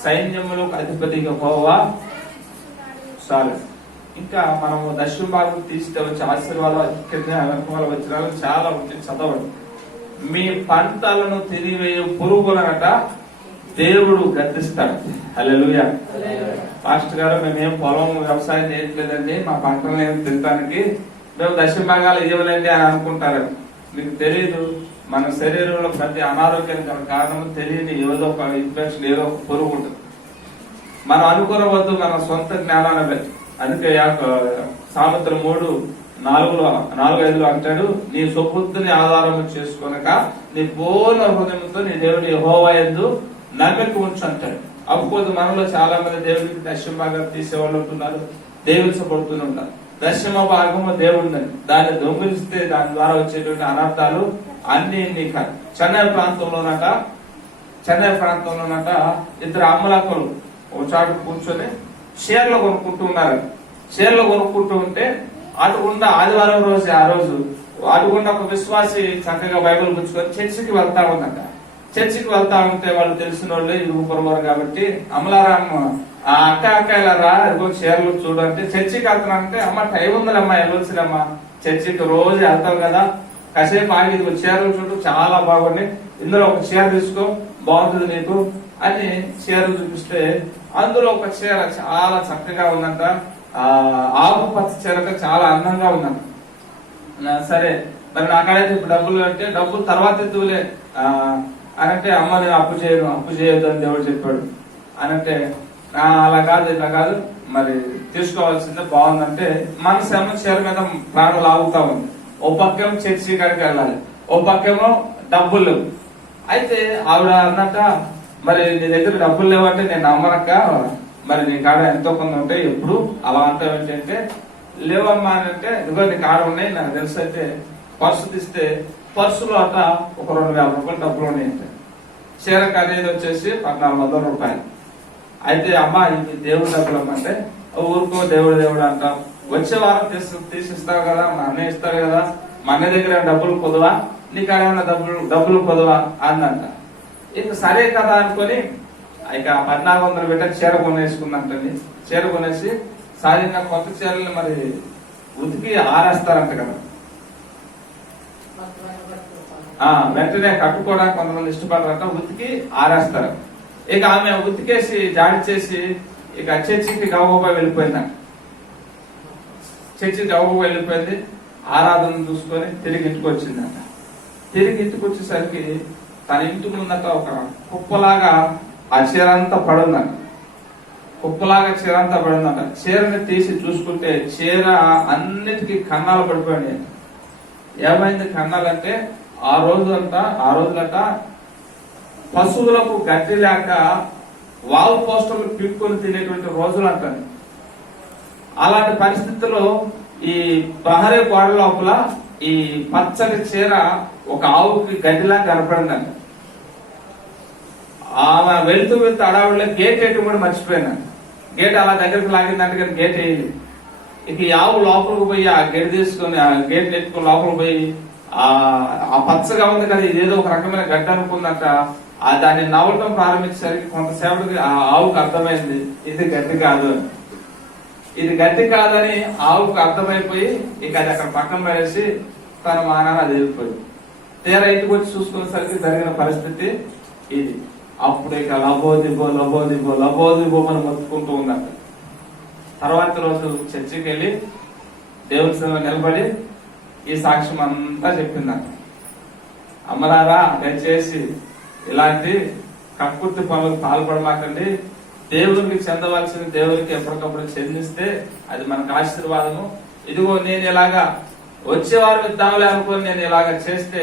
సైన్యములకు అధిపతిగా యెహోవా. చాలు. ఇంకా మనము దశమ భాగం తీస్తే వచ్చే ఆశీర్వాదాలు వచ్చినాలు చాలా ఉంటుంది, చదవండి. మీ పంటలను తిరివేయు పురుగులనట దేవుడు గద్దిస్తాడు. హల్లెలూయా. పాస్టర్ గారు మేమేం పొలం వ్యవసాయం చేయట్లేదండి, మా పంటలను ఏం తినడానికి మేము దశమ భాగాలు ఇవ్వలేండి అని అనుకుంటారు. మీకు తెలియదు, మన శరీరంలో ప్రతి అనారోగ్యానికి కారణం తెలియని ఏదో ఒక ఇన్ఫెక్షన్, ఏదో ఒక పురుగు ఉంటుంది. మనం అనుకోవద్దు మన సొంత జ్ఞానాన్ని బట్టి. అందుకే సామెతలు 3:4-5 అంటాడు, నీ స్వబుద్ధిని ఆధారం చేసుకొనక నీ పూర్ణ హృదయంతో నీ దేవుని యెహోవా యందు నమ్మిక ఉంచు అంటాడు. అప్పుడు మనలో చాలా మంది దేవుడికి దశమ భాగం తీసేవాళ్ళు ఉంటున్నారు, దేవించబడుతూనే ఉంటారు. దశమ భాగము దేవుడిని, దాన్ని దొంగిలిస్తే దాని ద్వారా వచ్చేటువంటి అనర్థాలు అన్ని కాదు. చెన్నై ప్రాంతంలోనట 2 అమ్మలక్కలు ఒక చాటు కూర్చొని షేర్లు కొనుక్కుంటూ ఉన్నారు. షేర్లు కొనుక్కుంటూ ఉంటే అటుగుండా ఆదివారం రోజు అటుగుండా ఒక విశ్వాసి చక్కగా బైబిల్ పుచ్చుకొని చర్చికి వెళ్తా ఉందంట. చర్చికి వెళ్తా ఉంటే వాళ్ళు తెలిసిన వాళ్ళు ఇరుగుపరవారు కాబట్టి, అమలారామ్మ ఆ అక్కాయలరా ఇదిగో షేర్లు చూడంటే చర్చికి వెళ్తానంటే, అమ్మ టైం ఉందమ్మా వెళ్ళొచ్చినమ్మా, చర్చికి రోజు వెళ్తాం కదా, కాసేపు ఆగి ఇదిగో చీరలు చూడు చాలా బాగున్నాయి, ఇందులో ఒక చీర తీసుకో బాగుంటుంది నీకు అని చీరలు చూపిస్తే అందులో ఒక చీర చాలా చక్కగా ఉందంట. ఆకుపచ్చ చీర చాలా అందంగా ఉందంట. సరే మరి నాకైతే ఇప్పుడు డబ్బులు అంటే డబ్బులు తర్వాత ఎత్తులే అనంటే, అమ్మ నేను అప్పు చేయొద్దు అని దేవుడు చెప్పాడు అనంటే, అలా కాదు ఇట్లా కాదు మరి తీసుకోవాల్సిందే బాగుందంటే, మనసు ఏమో చీర మీద ప్రాణాలు ఆగుతా ఉంది. ఓ పక్కేమో చర్చి కాడికి వెళ్ళాలి, ఓ పక్కేమో డబ్బులు లేవు. అయితే ఆవిడ అన్నట్ట, మరి నీ దగ్గర డబ్బులు లేవంటే నేను నమ్మనక్క, మరి నీ కాడ ఎంతో కొంత ఉంటాయి, ఎప్పుడు అలా అంటావు ఏంటంటే, లేవమ్మా అని అంటే ఇదిగో నీకు ఆడ ఉన్నాయి నాకు తెలుసు అయితే పర్సు తీస్తే పర్సులో అట ఒక 2,000 రూపాయలు డబ్బులు ఉన్నాయంటే చీర ఖరీదు వచ్చేసి 1,400 రూపాయలు. అయితే అమ్మ ఇది దేవుడు డబ్బులు అమ్మంటే ఊరుకో దేవుడు అంటాం. వచ్చే వారం తీసిస్తావు కదా, మా అన్నయ్య ఇస్తారు కదా, మా అన్నయ్య దగ్గర డబ్బులు పొదువా, నీకు ఏమైనా డబ్బులు పొదువా అందంట. ఇక సరే కదా అనుకొని ఇక 1,400 పెట్ట చీర కొనేసుకుందంటండి. చీర కొనేసి సాధారణంగా కొత్త చీరలు మరి ఉతికి ఆరేస్తారంట కదా, వెంటనే కట్టుకోవడానికి కొంతమంది ఇష్టపడరంట, ఉతికి ఆరేస్తారు. ఇక ఆమె ఉతికేసి జాడి చేసి ఇక చర్చికి గవ్వగా వెళ్ళిపోయిందంట. చర్చికి గవ్వగా వెళ్ళిపోయింది. ఆరాధన చూసుకొని తిరిగి ఇంటికి వచ్చిందంట. తిరిగి ఇంటికి వచ్చేసరికి తన ఇంటి ముందట ఒక కుప్పలాగా ఆ చీర అంతా పడుందంట. కుప్పలాగా చీర అంతా పడుందంట. చీరని తీసి చూసుకుంటే చీర అన్నిటికీ కన్నాలు పడిపోయాయి. ఏమైంది కన్నాలంటే ఆ రోజులట పశువులకు గడ్డి లేక వాల్ పోస్టర్లు పీక్కొని తినేటువంటి రోజులు అంటారు. అలాంటి పరిస్థితుల్లో ఈ ప్రహరీ గోడ లోపల ఈ పచ్చని చీర ఒక ఆవుకి గడ్డిలా కనపడిందంట. ఆమె వెళ్తూ అడవుల్లో గేట్ వేయటం కూడా మర్చిపోయిందంట. గేట్ అలా దగ్గరికి లాగిందంటే కానీ గేట్ వేయదు. ఇక ఈ ఆవు లోపలికి పోయి ఆ గేట్ తీసుకొని ఆ గేట్ నెట్టుకుని లోపలికి పోయి ఆ పచ్చగా ఉంది కదా ఇదేదో ఒక రకమైన గడ్డ అనుకుందంట. దాన్ని నవ్వటం ప్రారంభించేసరికి కొంతసేపటికి ఆ ఆవుకు అర్థమైంది ఇది గడ్డి కాదు అని. ఇది గడ్డి కాదని ఆవుకు అర్థమైపోయి ఇక అది అక్కడ పక్కన పడేసి తన మానాన్ని అది వెళ్ళిపోయింది. తీరా ఇంటికి వచ్చి చూసుకునేసరికి జరిగిన పరిస్థితి ఇది. అప్పుడు ఇక లబోదిబో అని మొత్తుకుంటూ ఉందంట. తర్వాత రోజు చర్చికి వెళ్ళి దేవుని సేవ నిలబడి ఈ సాక్ష్యం అంతా చెప్పిందంట. అమ్మలారా దయచేసి ఇలాంటి కక్కుర్తి పనులకు పాల్పడమాకండి. దేవునికి చెందవలసింది దేవునికి ఎప్పటికప్పుడు చెందిస్తే అది మనకు ఆశీర్వాదము. ఇదిగో నేను ఇలాగా వచ్చేవారు ఇద్దాంలే అనుకుని నేను ఇలాగా చేస్తే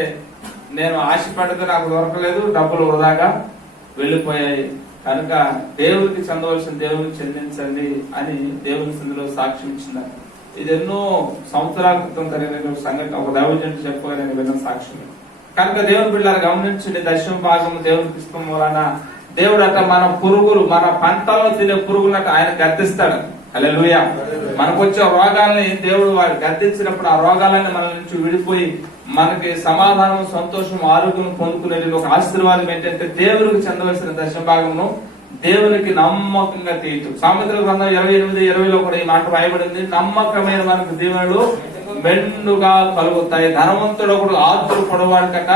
నేను ఆశపడితే నాకు దొరకలేదు, డబ్బులు వృధాగా వెళ్ళిపోయాయి. కనుక దేవునికి చెందవలసిన దేవునికి చెందించండి అని దేవుని సందులో సాక్ష్యం ఇచ్చింది. ఇది ఎన్నో సంవత్సరాల క్రితం జరిగిన సంఘటన. ఒక దైవజనుడు చెప్పుకోవాలని విన్న సాక్ష్యం. కనుక దేవుని బిడ్డలారా గమనించండి, దశమ భాగం దేవునికి ఇష్టం వలన దేవుడు అట్లా మన పురుగులు, మన పంటలో తినే పురుగులట ఆయన గద్దిస్తాడు. హల్లెలూయా. మనకు వచ్చే రోగాల్ని దేవుడు వారు గద్దించినప్పుడు ఆ రోగాలన్నీ మన నుంచి విడిపోయి మనకి సమాధానం, సంతోషం, ఆరోగ్యం పొందుకునేది ఒక ఆశీర్వాదం ఏంటంటే దేవునికి చెందవలసిన దశమ భాగమును దేవునికి నమ్మకంగా తీయటం. సామెతల గ్రంథం 28:20లో కూడా ఈ మాట రాయబడింది. నమ్మకమైన మనకు దీవెనలు మెండుగా కలుగుతాయి. ధనవంతుడు ఒకడు ఆతురు పొడవాడికట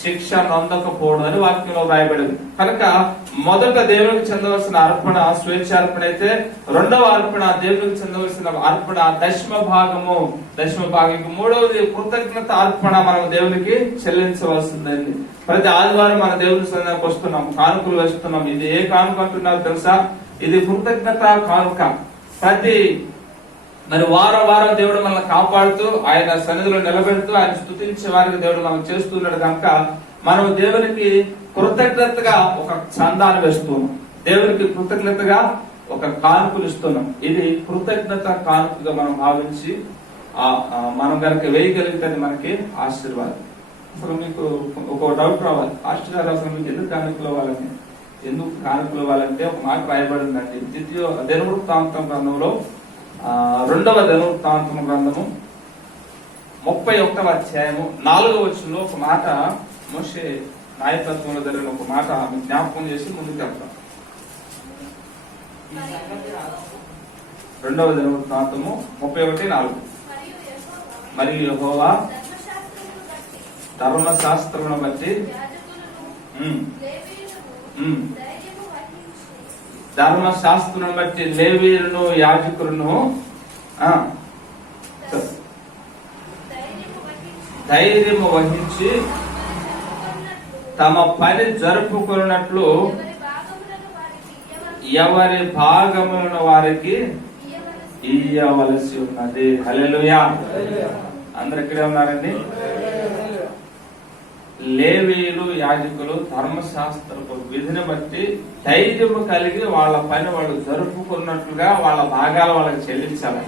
శిక్ష నొందకపోవడం అని వాక్యంలో రాయబడింది. కనుక మొదట దేవునికి చెందవలసిన అర్పణ స్వేచ్ఛార్పణ అయితే, రెండవ అర్పణ దేవునికి చెందవలసిన అర్పణ దశమ భాగము. మూడవది కృతజ్ఞత అర్పణ మనం దేవునికి చెల్లించవలసిందండి. ప్రతి ఆదివారం మన దేవుని సన్నిధికి వస్తున్నాం, కానుకలు వేస్తున్నాం. ఇది ఏ కానుక అంటున్నారు తెలుసా? ఇది కృతజ్ఞత కానుక. ప్రతి మరి వారం దేవుడు మనల్ని కాపాడుతూ ఆయన సన్నిధిలో నిలబెడుతూ ఆయన స్తుతించే వారికి దేవుడు మనం చేస్తున్నాడు. కనుక మనం దేవునికి కృతజ్ఞతగా ఒక చందాన్ని వేస్తున్నాం, దేవునికి కృతజ్ఞతగా ఒక కానుకలు ఇస్తున్నాం. ఇది కృతజ్ఞత కానుకగా మనం భావించి మనం కనుక వేయగలిగితే మనకి ఆశీర్వాదం. అసలు మీకు ఒక డౌట్ రావాలి, ఆశీర్వాదం అసలు మీకు ఎందుకు కానుకలు ఇవ్వాలంటే ఒక మాట రాయబడిందండి. దినవృత్తాంతం గ్రంథంలో 2వ దినవృత్తాంతం గ్రంథము 31వ అధ్యాయము 4వ వచనంలో ఒక మాట, మోషే నాయకత్వంలో జరిగిన ఒక మాట జ్ఞాపకం చేసి ముందుకు వెళ్తాం. 2వ దినవృత్తాంతము 31:4. మరియు యెహోవా ధర్మశాస్త్రమును బట్టి ధర్మశాస్త్రం బట్టి లేవీయులను యాజకులను ధైర్యము వహించి తమ పని జరుపుకున్నట్లు ఎవరి భాగములను వారికి ఇయ్యవలసి ఉన్నది. హల్లెలూయా. అందరు ఇక్కడే ఉన్నారండి. లేవీయులు యాజకులు ధర్మశాస్త్రపు విధిని బట్టి ధైర్యము కలిగి వాళ్ళ పని వాళ్ళు జరుపుకున్నట్లుగా వాళ్ళ భాగాలు వాళ్ళకి చెల్లించాలి.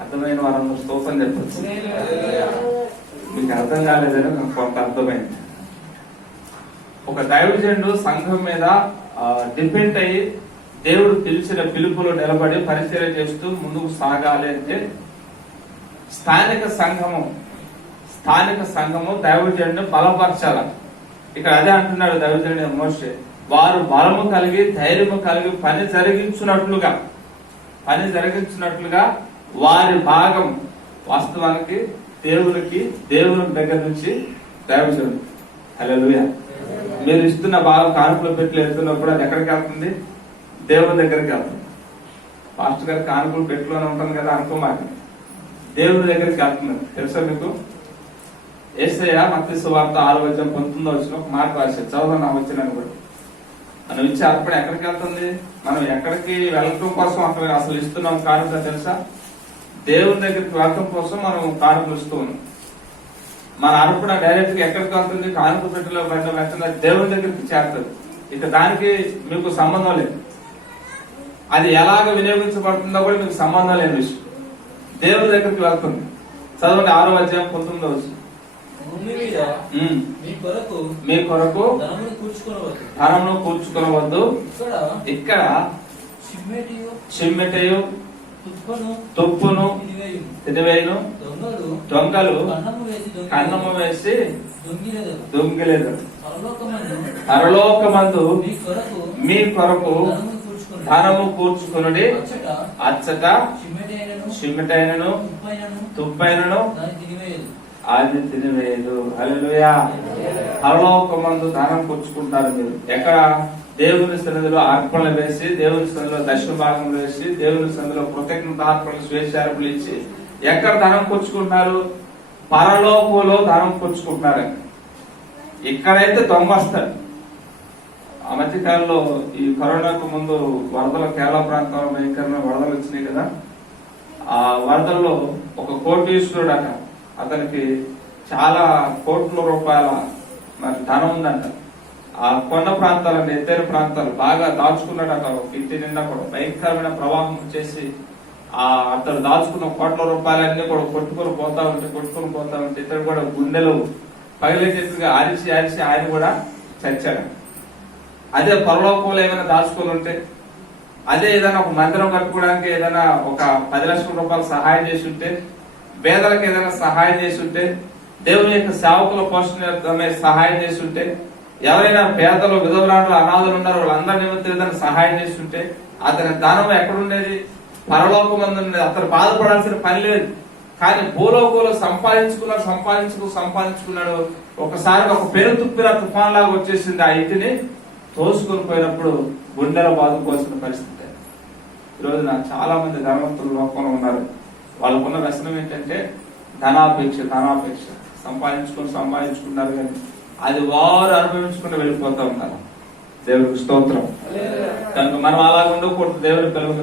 అర్థమైన వారందరూ స్తోత్రం చెప్పచ్చు. మీకు అర్థం కాలేదని నాకు కొంత అర్థమైంది. ఒక దైవజనుడు సంఘం మీద డిపెండ్ అయ్యి దేవుడు పిలిచిన పిలుపులో నిలబడి పరిచర్య చేస్తూ ముందుకు సాగాలి అంటే స్థానిక సంఘము దైవజనుడిని బలపరచాల. ఇక్కడ అదే అంటున్నాడు దైవజనుడు మోషే, వారు బలము కలిగి ధైర్యము కలిగి పని జరిగించినట్లుగా వారి భాగం వాస్తవానికి దేవుని దగ్గర నుంచి దైవజనుడు. హల్లెలూయా. మీరు ఇస్తున్న భాగం కానుకలు పెట్టి వెళ్తున్నప్పుడు అది ఎక్కడికి వెళ్తుంది? దేవుని దగ్గరికి వెళ్తుంది. పాస్టర్ గారు కానుకలు పెట్టులోనే ఉంటాను కదా అనుకోమాట, దేవుని దగ్గరికి వెళ్తుంది. తెలుసా మీకు? యేసయ్య మత్తయి సువార్త 6:19 ఒక మాట రాశారు, చదువు నా వచ్చినాను కూడా. మనం ఇచ్చే అర్పణ ఎక్కడికి వెళ్తుంది? మనం ఎక్కడికి వెళ్ళటం కోసం అసలు ఇస్తున్నాం కానుక తెలుసా? దేవుని దగ్గరికి వెళ్ళటం కోసం మనం కానుకలు ఇస్తూ ఉన్నాం. మన అర్పణ డైరెక్ట్ గా ఎక్కడికి వెళ్తుంది? కానుక పెట్టిలో వెంటనే దేవుని దగ్గరికి చేరుతుంది. ఇక దానికి మీకు సంబంధం లేదు. అది ఎలాగ వినియోగించబడుతుందో కూడా మీకు సంబంధం లేని విషయం. దేవుని దగ్గరికి వెళ్తుంది. చదవండి 6:19. భూమి మీద మీ కొరకు ధనమును కూర్చుకొనవద్దు. ఇక్కడ చిమ్మెటయు తుప్పును తినివేయును, దొంగలు కన్నము వేసి దొంగిలేదు. పరలోకమందు మీ కొరకు ధనము కూర్చుకొనుడి, అచ్చట చిమ్మెటైనను తుప్పైనను అది తినివేయదు. హల్లెలూయా. పరలోకమందు దానం కూర్చుకుంటారు మీరు. ఎక్కడ? దేవుని సన్నిధిలో అర్పణలు వేసి, దేవుని సన్నిధిలో దశమ భాగం వేసి, దేవుని సన్నిధిలో కృతజ్ఞతార్పణలు స్వేచ్ఛార్పణలు ఇచ్చి ఎక్కడ ధనం కూర్చుకుంటున్నారు? పరలోకంలో ధనం కూర్చుకుంటున్నారు. ఇక్కడైతే దొంగ వస్తాడు. ఆ మధ్య కాలంలో ఈ కరోనాకు ముందు వరదలు కేరళ ప్రాంతంలో భయంకరమైన వరదలు వచ్చినాయి కదా. ఆ వరదల్లో ఒక కోటీశ్వరుడు అట, అతనికి చాలా కోట్ల రూపాయల మరి ధనం ఉందంట. ఆ కొండ ప్రాంతాలంటే ఎత్తైన ప్రాంతాలు బాగా దాచుకున్నాడట. ఇంటి నిండా కూడా భయంకరమైన ప్రవాహం వచ్చేసి అతను దాచుకున్న కోట్ల రూపాయలన్నీ కూడా కొట్టుకొని పోతా ఉంటే ఇతడు కూడా గుండెలు పగిలేటట్టుగా అరిచి ఆయన కూడా చచ్చాడు. అదే పరలోకంలో ఏమైనా దాచుకొని ఉంటే, అదే ఏదైనా ఒక మందిరం కట్టుకోవడానికి ఏదైనా ఒక 10 లక్షల రూపాయలు సహాయం చేసి ఉంటే, పేదలకు ఏదైనా సహాయం చేసి ఉంటే, దేవుని యొక్క సేవకుల పోషణ సహాయం చేసి ఉంటే, ఎవరైనా పేదలు విధవరాలు అనాథలు ఉన్నారు వాళ్ళందరి నిమిత్తం ఏదైనా సహాయం చేసి ఉంటే, అతని ధనం ఎక్కడుండేది? పరలోకమందు ఉండేది. అతను బాధపడాల్సిన పని లేదు. కానీ భూలోకంలో సంపాదించుకున్నాడు. ఒకసారి ఒక పెను తుప్పిన తుఫాన్ లాగా వచ్చేసింది. ఆ ఇంటిని తోసుకొని పోయినప్పుడు గుండెలో బాదుకోవాల్సిన పరిస్థితి. ఈరోజు నాకు చాలా మంది ధనవంతులు లోకంలో ఉన్నారు. వాళ్ళకున్న వ్యసనం ఏంటంటే ధనాపేక్ష. సంపాదించుకున్నారు కానీ అది వారు అనుభవించుకుని వెళ్ళిపోతా ఉన్నారు. దేవుడికి స్తోత్రం. కనుక మనం అలా ఉండకూడదు.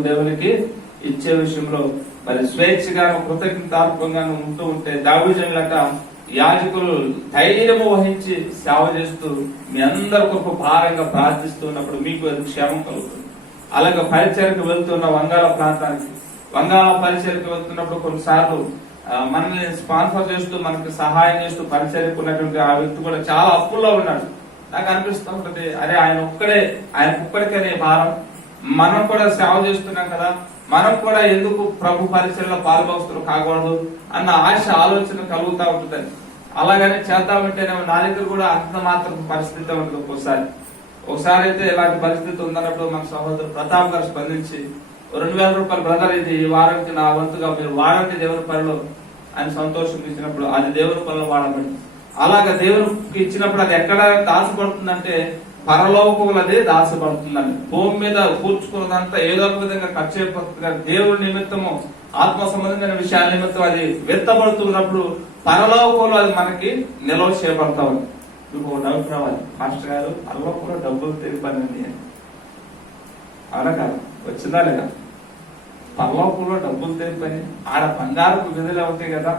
దేవునికి ఇచ్చే విషయంలో మరి స్వేచ్ఛగా కృతజ్ఞతాత్మకంగా ఉంటూ ఉంటే దావీదులట యాజకులు ధైర్యము వహించి సేవ చేస్తూ మీ అందరి కొరకు భారంగా ప్రార్థిస్తున్నప్పుడు మీకు క్షేమం కలుగుతుంది. అలాగే పరిచయకు వెళ్తున్న వంగాల పరిచయకు వెళ్తున్నప్పుడు కొన్నిసార్లు మనల్ని స్పాన్సర్ చేస్తూ మనకి సహాయం చేస్తూ పరిచయకు ఉన్నటువంటి ఆ వ్యక్తి కూడా చాలా అప్పుల్లో ఉన్నాడు. నాకు అనిపిస్తూ ఉంటుంది, అరే ఆయన ఒక్కడికనే భారం, మనం కూడా సేవ చేస్తున్నాం కదా, మనం కూడా ఎందుకు ప్రభు పరిచయంలో పాల్గొస్తులు కాకూడదు అన్న ఆలోచన కలుగుతూ ఉంటుందని. అలాగనే చేద్దామంటేనే నా దగ్గర కూడా అంత మాత్రం పరిస్థితి ఉంటుంది. ఒకసారి అయితే ఇలాంటి పరిస్థితి ఉందన్నప్పుడు మన సహోదరు ప్రతాప్ గారు స్పందించి 2000 రూపాయలు, బ్రదర్ ఇది ఈ వారానికి నా వంతుగా మీరు వాడండి దేవుని పనిలో అని సంతోషం ఇచ్చినప్పుడు అది దేవుని పనిలో వాడబడి, అలాగా దేవునికి ఇచ్చినప్పుడు అది ఎక్కడ దాచబడుతుందంటే పరలోకములు అదే దాచబడుతుందండి. భూమి మీద కూర్చుకున్నదంతా ఏదో ఒక విధంగా ఖర్చు అయిపోతుంది కానీ దేవుడి నిమిత్తము ఆత్మ సంబంధమైన విషయాల నిమిత్తం అది వెత్తబడుతున్నప్పుడు పరలోకంలో అది మనకి నిల్వ చేయబడతా ఉంది. మీకు డౌట్ రావాలి, మాస్టర్ గారు పరలోకంలో డబ్బులు తెలిపండి అవునా కాదు? వచ్చిందా లేదా? పరలోకంలో డబ్బులు తెలిపని ఆడ బంగారపు విధులే ఉంటాయి కదా,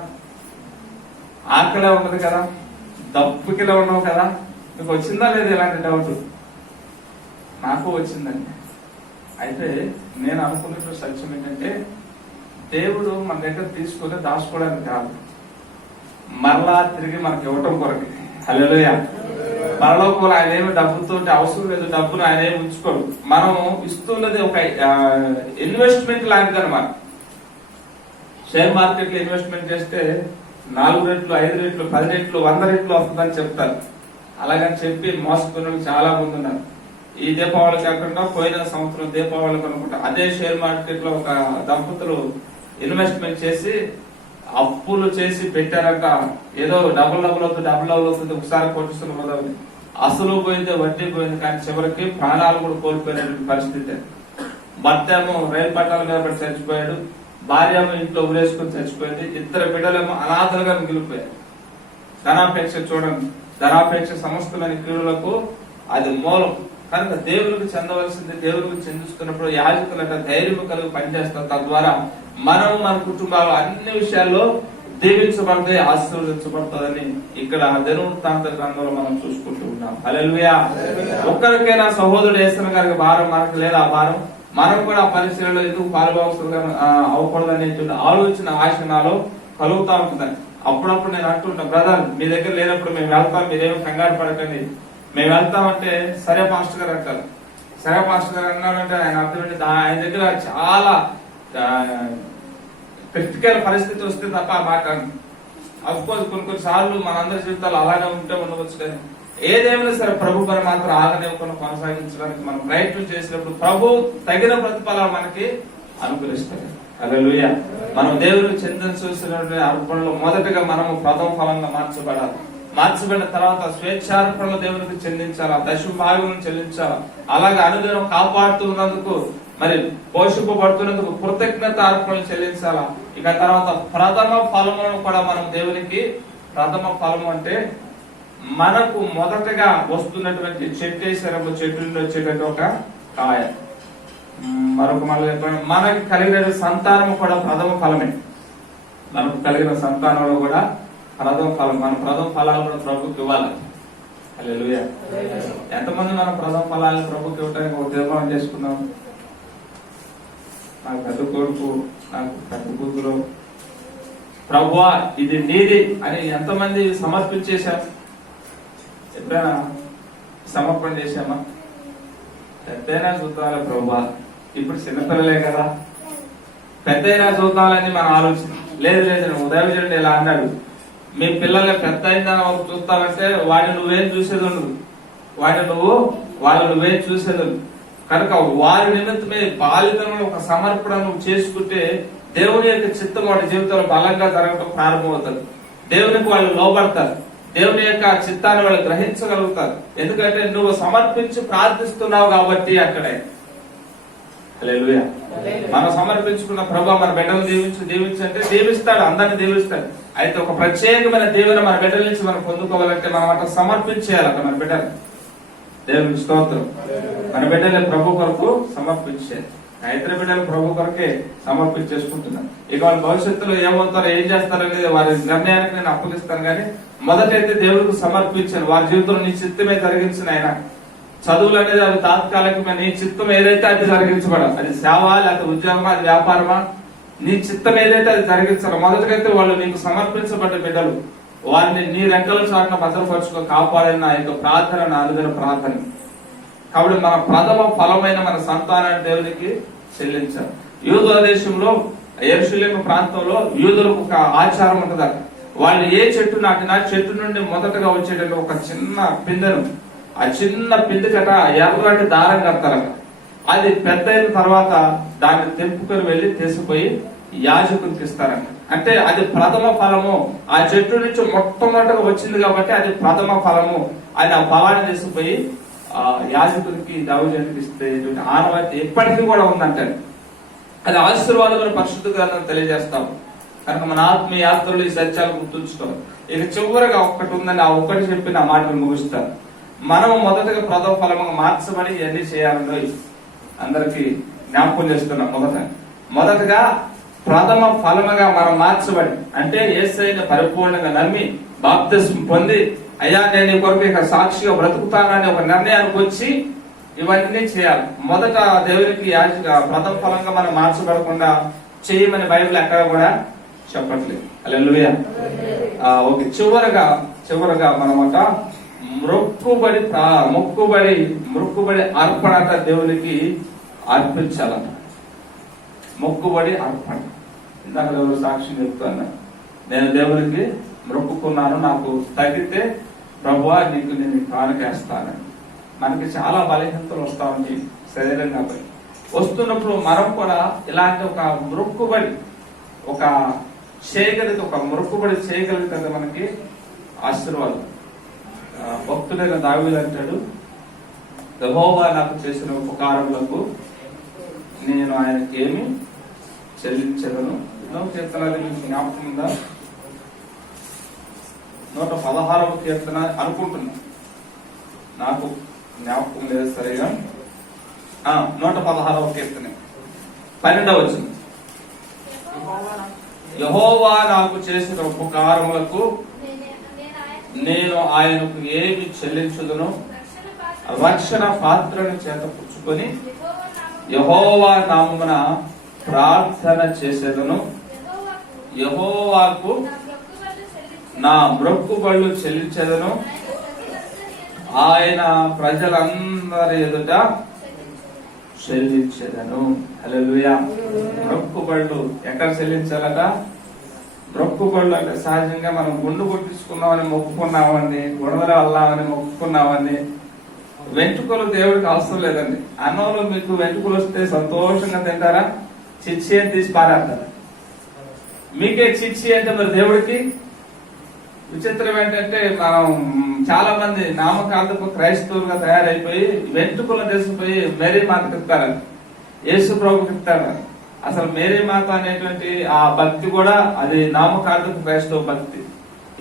ఆకలే ఉండదు కదా, దప్పుకిలే ఉండవు కదా. మీకు వచ్చిందా లేదా ఇలాంటి డౌట్? నాకు వచ్చిందండి. అయితే నేను అనుకున్నప్పుడు సత్యం ఏంటంటే దేవుడు మన దగ్గర తీసుకొని దాచుకోవడానికి కాదు, మరలా తిరిగి మనకి ఇవ్వటం కొరకు. హల్లెలూయా. పరలోకంలో ఆయన ఏమి డబ్బుతో అవసరం లేదు, డబ్బును ఆయన ఏమి ఉంచుకోడు. మనం ఇస్తున్నది ఒక ఇన్వెస్ట్మెంట్ లాంటిది అనమాట. షేర్ మార్కెట్ లో ఇన్వెస్ట్మెంట్ చేస్తే 4 రెట్లు, 5 రెట్లు, 10 రెట్లు, 100 రెట్లు వస్తుందని చెప్తారు. అలాగని చెప్పి మోసకున్న చాలా మంది ఉన్నారు. ఈ దీపావళి కాకుండా పోయిన సంవత్సరం దీపావళి అనుకుంటా అదే షేర్ మార్కెట్ లో ఒక దంపతులు ఇన్వెస్ట్మెంట్ చేసి అప్పులు చేసి పెట్టారట. ఏదో డబుల్ అవుతుంది ఒకసారి కొట్టుస్తున్న మొదలు అసలు పోయింది, వడ్డీ పోయింది, కానీ చివరికి ప్రాణాలు కూడా కోల్పోయిన పరిస్థితి. భర్త ఏమో రైలు పట్టాల మీద పడి చచ్చిపోయాడు, భార్య ఏమో ఇంట్లో ఊరేసుకుని చచ్చిపోయింది, 2 బిడ్డలేమో అనాథలుగా మిగిలిపోయారు. ధనాపేక్ష చూడండి, ధనాపేక్ష సమస్తమైన కీడులకు అది మూలం. కనుక దేవునికి చెందవలసింది దేవునికి చెందిస్తున్నప్పుడు యాజకులంట ధైర్యం కలిగి పనిచేస్తారు. తద్వారా మనం మన కుటుంబాలు అన్ని విషయాల్లో దీవించబడతాయి, ఆశీర్వదించబడతాదని ఇక్కడ దినవృత్తాంత గ్రంథంలో మనం చూసుకుంటూ ఉన్నాం. హల్లెలూయా. ఒక్కరికైనా సహోదరుడు యేసయ్య గారికి భారం మనకు లేదా ఆ భారం, మనం కూడా ఆ పరిశీలనలో ఎందుకు పాలుభాగస్తులుగా అవ్వకూడదనే ఆలోచన ఆశ నాలో కలుగుతా ఉంటుందని. అప్పుడప్పుడు నేను అంటుంటా, బ్రదర్ మీ దగ్గర లేనప్పుడు మేము వెళ్తాం, మీరేమో కంగారు పడకండి, మేము వెళ్తామంటే సరే పాస్టర్ గారు అంటారు. సరే పాస్టర్ గారు అన్నారంటే ఆయన అర్థం ఏంటి, ఆయన దగ్గర చాలా క్రిటికల్ పరిస్థితి వస్తే తప్ప ఆ మాట. అఫ్కోర్స్ కొన్ని సార్లు మనందరి జీవితాలు అలాగే ఉంటే ఉండవచ్చు, కానీ ఏదేమైనా సరే ప్రభు పని మాత్రం ఆగనివ్వకుండా కొనసాగించడానికి మనం ప్రయత్నం చేసినప్పుడు ప్రభు తగిన ప్రతిఫలాలు మనకి అనుగ్రహిస్తారు. హల్లెలూయా. మనం దేవుడికి చెందించవలసినటువంటి అర్పణలో మొదటగా మనము ప్రథమ ఫలంగా మార్చబడిన తర్వాత స్వేచ్ఛార్పణలు దేవునికి చెల్లించాలా, దశభాగం చెల్లించాలా. అలాగే అనుదినం కాపాడుతున్నందుకు, మరి పోషింపబడుతున్నందుకు కృతజ్ఞత అర్పణలు చెల్లించాలా. ఇక తర్వాత ప్రథమ ఫలములను కూడా మనం దేవునికి, ప్రథమ ఫలము అంటే మనకు మొదటగా వస్తున్నటువంటి చెట్టేశ్వరము చెట్టు నుండి వచ్చేటువంటి ఒక కాయ. మరొక మళ్ళీ మనకి కలిగిన సంతానం కూడా ప్రథమ ఫలమే. మనకు కలిగిన సంతానంలో కూడా ప్రథమ ఫలం, మన ప్రథమ ఫలాలు కూడా ప్రభుకి ఇవ్వాలి. హల్లెలూయా. ఎంతమంది మన ప్రథమ ఫలాలను ప్రభుకి ఇవ్వడానికి ఒక తీర్మానం చేసుకున్నాం? నాకు పెద్ద కొడుకు, నాకు పెద్ద కూతురు, ప్రభువా ఇది నీది అని ఎంతమంది సమర్పించేశాం? ఎప్పుడైనా సమర్పణ చేశామా? పెద్దైనా చూద్దాలే ప్రభువా, ఇప్పుడు చిన్నపిల్లలే కదా, పెద్దయినా చూద్దాలని మన ఆలోచన లేదు. ఉదయం చేయండి ఇలా అన్నాడు, మీ పిల్లల్ని పెద్ద అయినా చూస్తామంటే వాడిని నువ్వేం చూసేది ఉండదు, వాళ్ళు నువ్వేం చూసేది ఉండదు. కనుక వారి నిమిత్తమే బాల్యతనంలో ఒక సమర్పణ నువ్వు చేసుకుంటే దేవుని యొక్క చిత్తం వాడి జీవితంలో బలంగా జరగడం ప్రారంభమవుతుంది. దేవునికి వాళ్ళు లోబడతారు, దేవుని యొక్క చిత్తాన్ని వాళ్ళు గ్రహించగలుగుతారు. ఎందుకంటే నువ్వు సమర్పించి ప్రార్థిస్తున్నావు కాబట్టి. అక్కడే హల్లెలూయా. మనం సమర్పించుకున్న ప్రభు మన బిడ్డలు దీవించి అంటే దీవిస్తాడు, అందరిని దీవిస్తాడు. అయితే ఒక ప్రత్యేకమైన దీవెన మన బిడ్డల నుంచి మనం పొందుకోవాలంటే మనం అట్లా సమర్పించేయాలంట. మన బిడ్డలు దేవునికి స్తోత్రం. మన బిడ్డలే ప్రభు కొరకు సమర్పించేది. నా ఇతర బిడ్డలు ప్రభు కొరకే సమర్పించేసుకుంటున్నాను. ఇక వాళ్ళ భవిష్యత్తులో ఏమవుతారో ఏం చేస్తారో అనేది వారి నిర్ణయానికి నేను అప్పగిస్తాను. కానీ మొదటైతే దేవుడికి సమర్పించాను. వారి జీవితంలో నీ చిత్తమే జరిగించిన ఆయన. చదువులు అనేది అవి తాత్కాలికమైన, నీ చిత్తం ఏదైతే అది జరిగించబడాలి. అది సేవ, లేకపోతే ఉద్యోగమా, అది వ్యాపారమా, నీ చిత్తం ఏదైతే అది జరిగించాలి. మొదటికైతే వాళ్ళు నీకు సమర్పించబడ్డ బిడ్డలు, వారిని నీ రెక్కల చాటున భద్రపరుచుకో, కాపాడిన నా యొక్క ప్రార్థన, నా అనుదిన ప్రార్థన. కాబట్టి మన ప్రథమ ఫలమైన మన సంతానాన్ని దేవునికి చెల్లించాలి. యూదా దేశంలో యెరూషలేము ప్రాంతంలో యూదులకు ఒక ఆచారం ఉంటదట. వాళ్ళు ఏ చెట్టు నాటినా చెట్టు నుండి మొదటగా వచ్చేటట్టు ఒక చిన్న పిందెను, ఆ చిన్న పిందెకట ఎర్రటి దారం కడతారట. అది పెద్ద అయిన తర్వాత దాన్ని తెంపుకొని వెళ్లి తీసుకుపోయి యాజకునికి ఇస్తారంట. అంటే అది ప్రథమ ఫలము, ఆ చెట్టు నుంచి మొట్టమొదటిగా వచ్చింది కాబట్టి అది ప్రథమ ఫలము అని ఆ ఫలాన్ని తీసుకుపోయి ఆ యాజకునికి, దైవజనునికి ఇస్తే ఆనవాయితీ ఎప్పటికీ కూడా ఉందంటే అది ఆశీర్వాదమైన పరిశుద్ధ గ్రంథం తెలియజేస్తాము. కనుక మన ఆత్మీయ యాత్రలు ఈ సత్యాలు గుర్తుంచుకోవాలి. ఇక చివరిగా ఒక్కటి ఉందని ఆ ఒక్కటి చెప్పి నా మాటలు ముగిస్తాను. మనం మొదటగా ప్రథమ ఫలముగా మార్చబడి ఇవన్నీ చేయాలని అందరికి జ్ఞాపకం చేస్తున్నాం. మొదటగా ప్రథమ ఫలముగా మనం మార్చబడి అంటే యేసయ్యను పరిపూర్ణంగా నమ్మి బాప్తిస్మం పొంది, అయ్యా నేను ఈ కొరకు ఇక సాక్షిగా బ్రతుకుతానని ఒక నిర్ణయానికి వచ్చి ఇవన్నీ చేయాలి. మొదట దేవునికి ప్రథమ ఫలంగా మనం మార్చబడకుండా చేయమని బైబిల్ ఎక్కడ కూడా చెప్పట్లేదు. హల్లెలూయా. ఓకే, చివరగా మనమాట మొక్కుబడి అర్పణట దేవునికి అర్పించాలట. మొక్కుబడి అర్పణ. ఇందాక ఎవరు సాక్ష్యం చెప్తాను, నేను దేవునికి మొక్కుకున్నాను, నాకు తగ్గితే ప్రభువా నీకు నేను కానుకేస్తానని. మనకి చాలా బలహీనతలు వస్తా ఉంటాయి శరీరంగా వస్తున్నప్పుడు మనం కూడా ఇలాంటి ఒక మొక్కుబడి చేయగలిగితే మనకి ఆశీర్వాదం. భక్తుడైన దావీదు అంటాడు, యెహోవా నాకు చేసిన ఉపకారములకు నేను ఆయనకి ఏమి చెల్లించదను. కీర్తనది మీకు జ్ఞాపకం ఉందా? 116వ కీర్తన అనుకుంటున్నా, నాకు జ్ఞాపకం లేదు సరిగా. 116వ కీర్తన 12వ వచనం, యెహోవా నాకు చేసిన ఉపకారములకు నేను ఆయనకు ఏమి చెల్లించుదును. రక్షణ పాత్రను చేత పుచ్చుకొని యెహోవా నామమున ప్రార్థన చేసేదను. యెహోవాకు నా మొక్కుబళ్ళు చెల్లించేదను. ఆయన ప్రజలందరి ఎదుట చెల్లించేదను. హల్లెలూయా. మొక్కుబళ్ళు ఎక్కడ చెల్లించాలట? మొక్కుబళ్ళు అంటే సహజంగా మనం గుండు కొట్టించుకున్నామని మొక్కుకున్నామని, గుణదల అల్లామని మొక్కుకున్నామని. వెంట్రుకలు దేవుడికి అవసరం లేదండి. అన్నంలో మీకు వెంట్రుకలు వస్తే సంతోషంగా తింటారా? చిచ్చి అని తీసి పారేస్తారా? మీకే చిచ్చి అంటే మరి దేవుడికి విచిత్రం ఏంటంటే, మనం చాలా మంది నామకార్థపు క్రైస్తవులుగా తయారైపోయి వెంట్రుకలను తీసుకుపోయి మేరీ మాతకు ఇస్తారని, యేసు ప్రభుకి ఇస్తారని. అసలు మేరీ మాత అనేటువంటి ఆ భక్తి కూడా అది నామకార్థపు క్రైస్తవ భక్తి.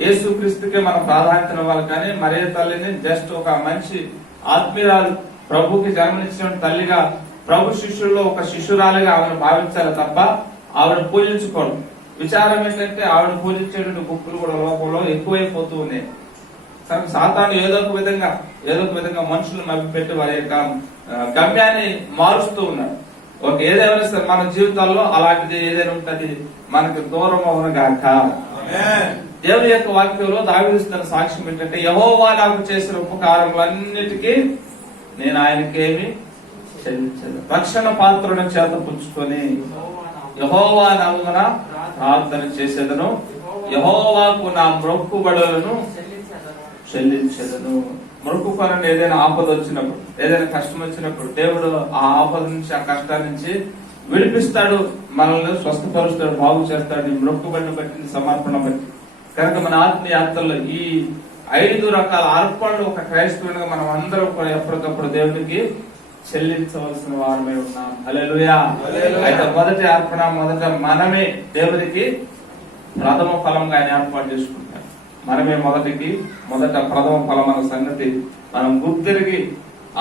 యేసు క్రీస్తుకే మనం ప్రాధాన్యత ఇవ్వాలి. కానీ మరియ తల్లిని జస్ట్ ఒక మంచి ఆత్మీయురాలు, ప్రభుకి జన్మనిచ్చిన తల్లిగా, ప్రభు శిష్యుల్లో ఒక శిష్యురాలిగా ఆమెను భావించాలి తప్ప ఆవిడ పూజించుకోవడం. విచారం ఏంటంటే ఆవిడ పూజించేటువంటి బుక్కులు కూడా లోకంలో ఎక్కువైపోతూ ఉన్నాయి. సాతాను ఏదో ఒక విధంగా మనుషులు మభ్యపెట్టి వారి యొక్క గమ్యాన్ని మారుస్తూ ఉన్నారు. ఏదైనా సరే మన జీవితాల్లో అలాంటిది ఏదైనా ఉంటుంది మనకి దూరం అవును గాక. దేవుని యొక్క వాక్యంలో దావీదు సాక్ష్యం ఏంటంటే, యెహోవా నాకు చేసిన ఉపకారములన్నిటికీ నేను ఆయనకేమి చెల్లించదు. రక్షణ పాత్రను చేత పుచ్చుకొని యెహోవా నామమున ప్రార్థన చేసేదను. యెహోవాకు నా మొక్కుబడులను చెల్లించేదను. మొక్కుకోనండి. ఏదైనా ఆపద వచ్చినప్పుడు, ఏదైనా కష్టం వచ్చినప్పుడు దేవుడు ఆ ఆపద నుంచి, ఆ కష్టాల నుంచి విడిపిస్తాడు, మనల్ని స్వస్థపరుస్తాడు, బాగు చేస్తాడు. ఈ మొక్కుబడిని బట్టి, సమర్పణ బట్టి. కనుక మన ఆత్మీయాత్రలో ఈ 5 రకాల అర్పణలు ఒక క్రైస్తవునిగా మనం అందరం కూడా ఎప్పటికప్పుడు దేవునికి చెల్లించవలసిన వారమై ఉన్నాం. హల్లెలూయా. అయితే మొదటి అర్పణ, మనమే దేవునికి ప్రథమ ఫలంగా ఆయన ఏర్పాటు చేసుకుంటాం. మనమే మొదట ప్రథమ ఫలం అన్న సంగతి మనం గుర్తిరిగి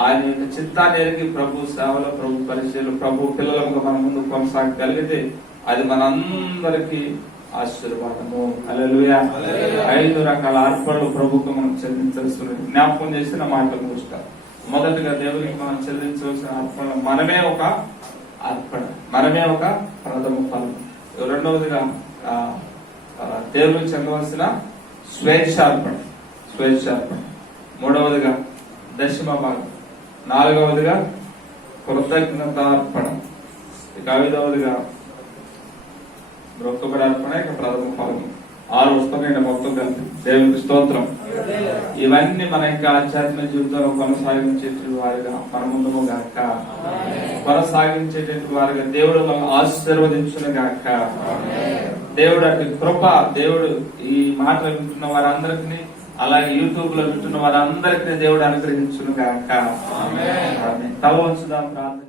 ఆయన యొక్క చిత్తాన్ని ఎరిగి ప్రభు సేవలో, ప్రభు పరిచయలు, ప్రభు పిల్లలకు మన ముందు కొనసాగగలిగితే అది మనందరికీ ఆశీర్వాదము. హల్లెలూయా. 5 రకాల అర్పణలు ప్రభుకు మనం చెల్లించాల్సిన, జ్ఞాపకం చేసిన మాటలు చూస్తారు. మొదటిగా దేవునికి మనం చెల్లించవలసిన అర్పణ, మనమే ఒక అర్పణ, మనమే ఒక ప్రథమ ఫలం. రెండవదిగా దేవునికి చెందవలసిన స్వేచ్ఛార్పణ. మూడవదిగా దశమ భాగం. 4వదిగా కృతజ్ఞత అర్పణ. ఇక 5వదిగా మొక్కుబడి అర్పణ, ఇక ప్రథమ ఫలం. 6 వస్తున్నాయి మొత్తం కలిపి. దేవునికి స్తోత్రం. ఇవన్నీ మన యొక్క ఆధ్యాత్మిక జీవితంలో కొనసాగించేటువంటి వారిగా మన ముందు గాక, కొనసాగించేటువంటి వారిగా దేవుడు మనం ఆశీర్వదించును గాక. దేవుడు అటు కృప, దేవుడు ఈ మాటలు వింటున్న వారందరికీ, అలాగే యూట్యూబ్ లో వింటున్న వారందరికీ దేవుడు అనుగ్రహించును గాక. తల వంచుదాం ప్రార్థన.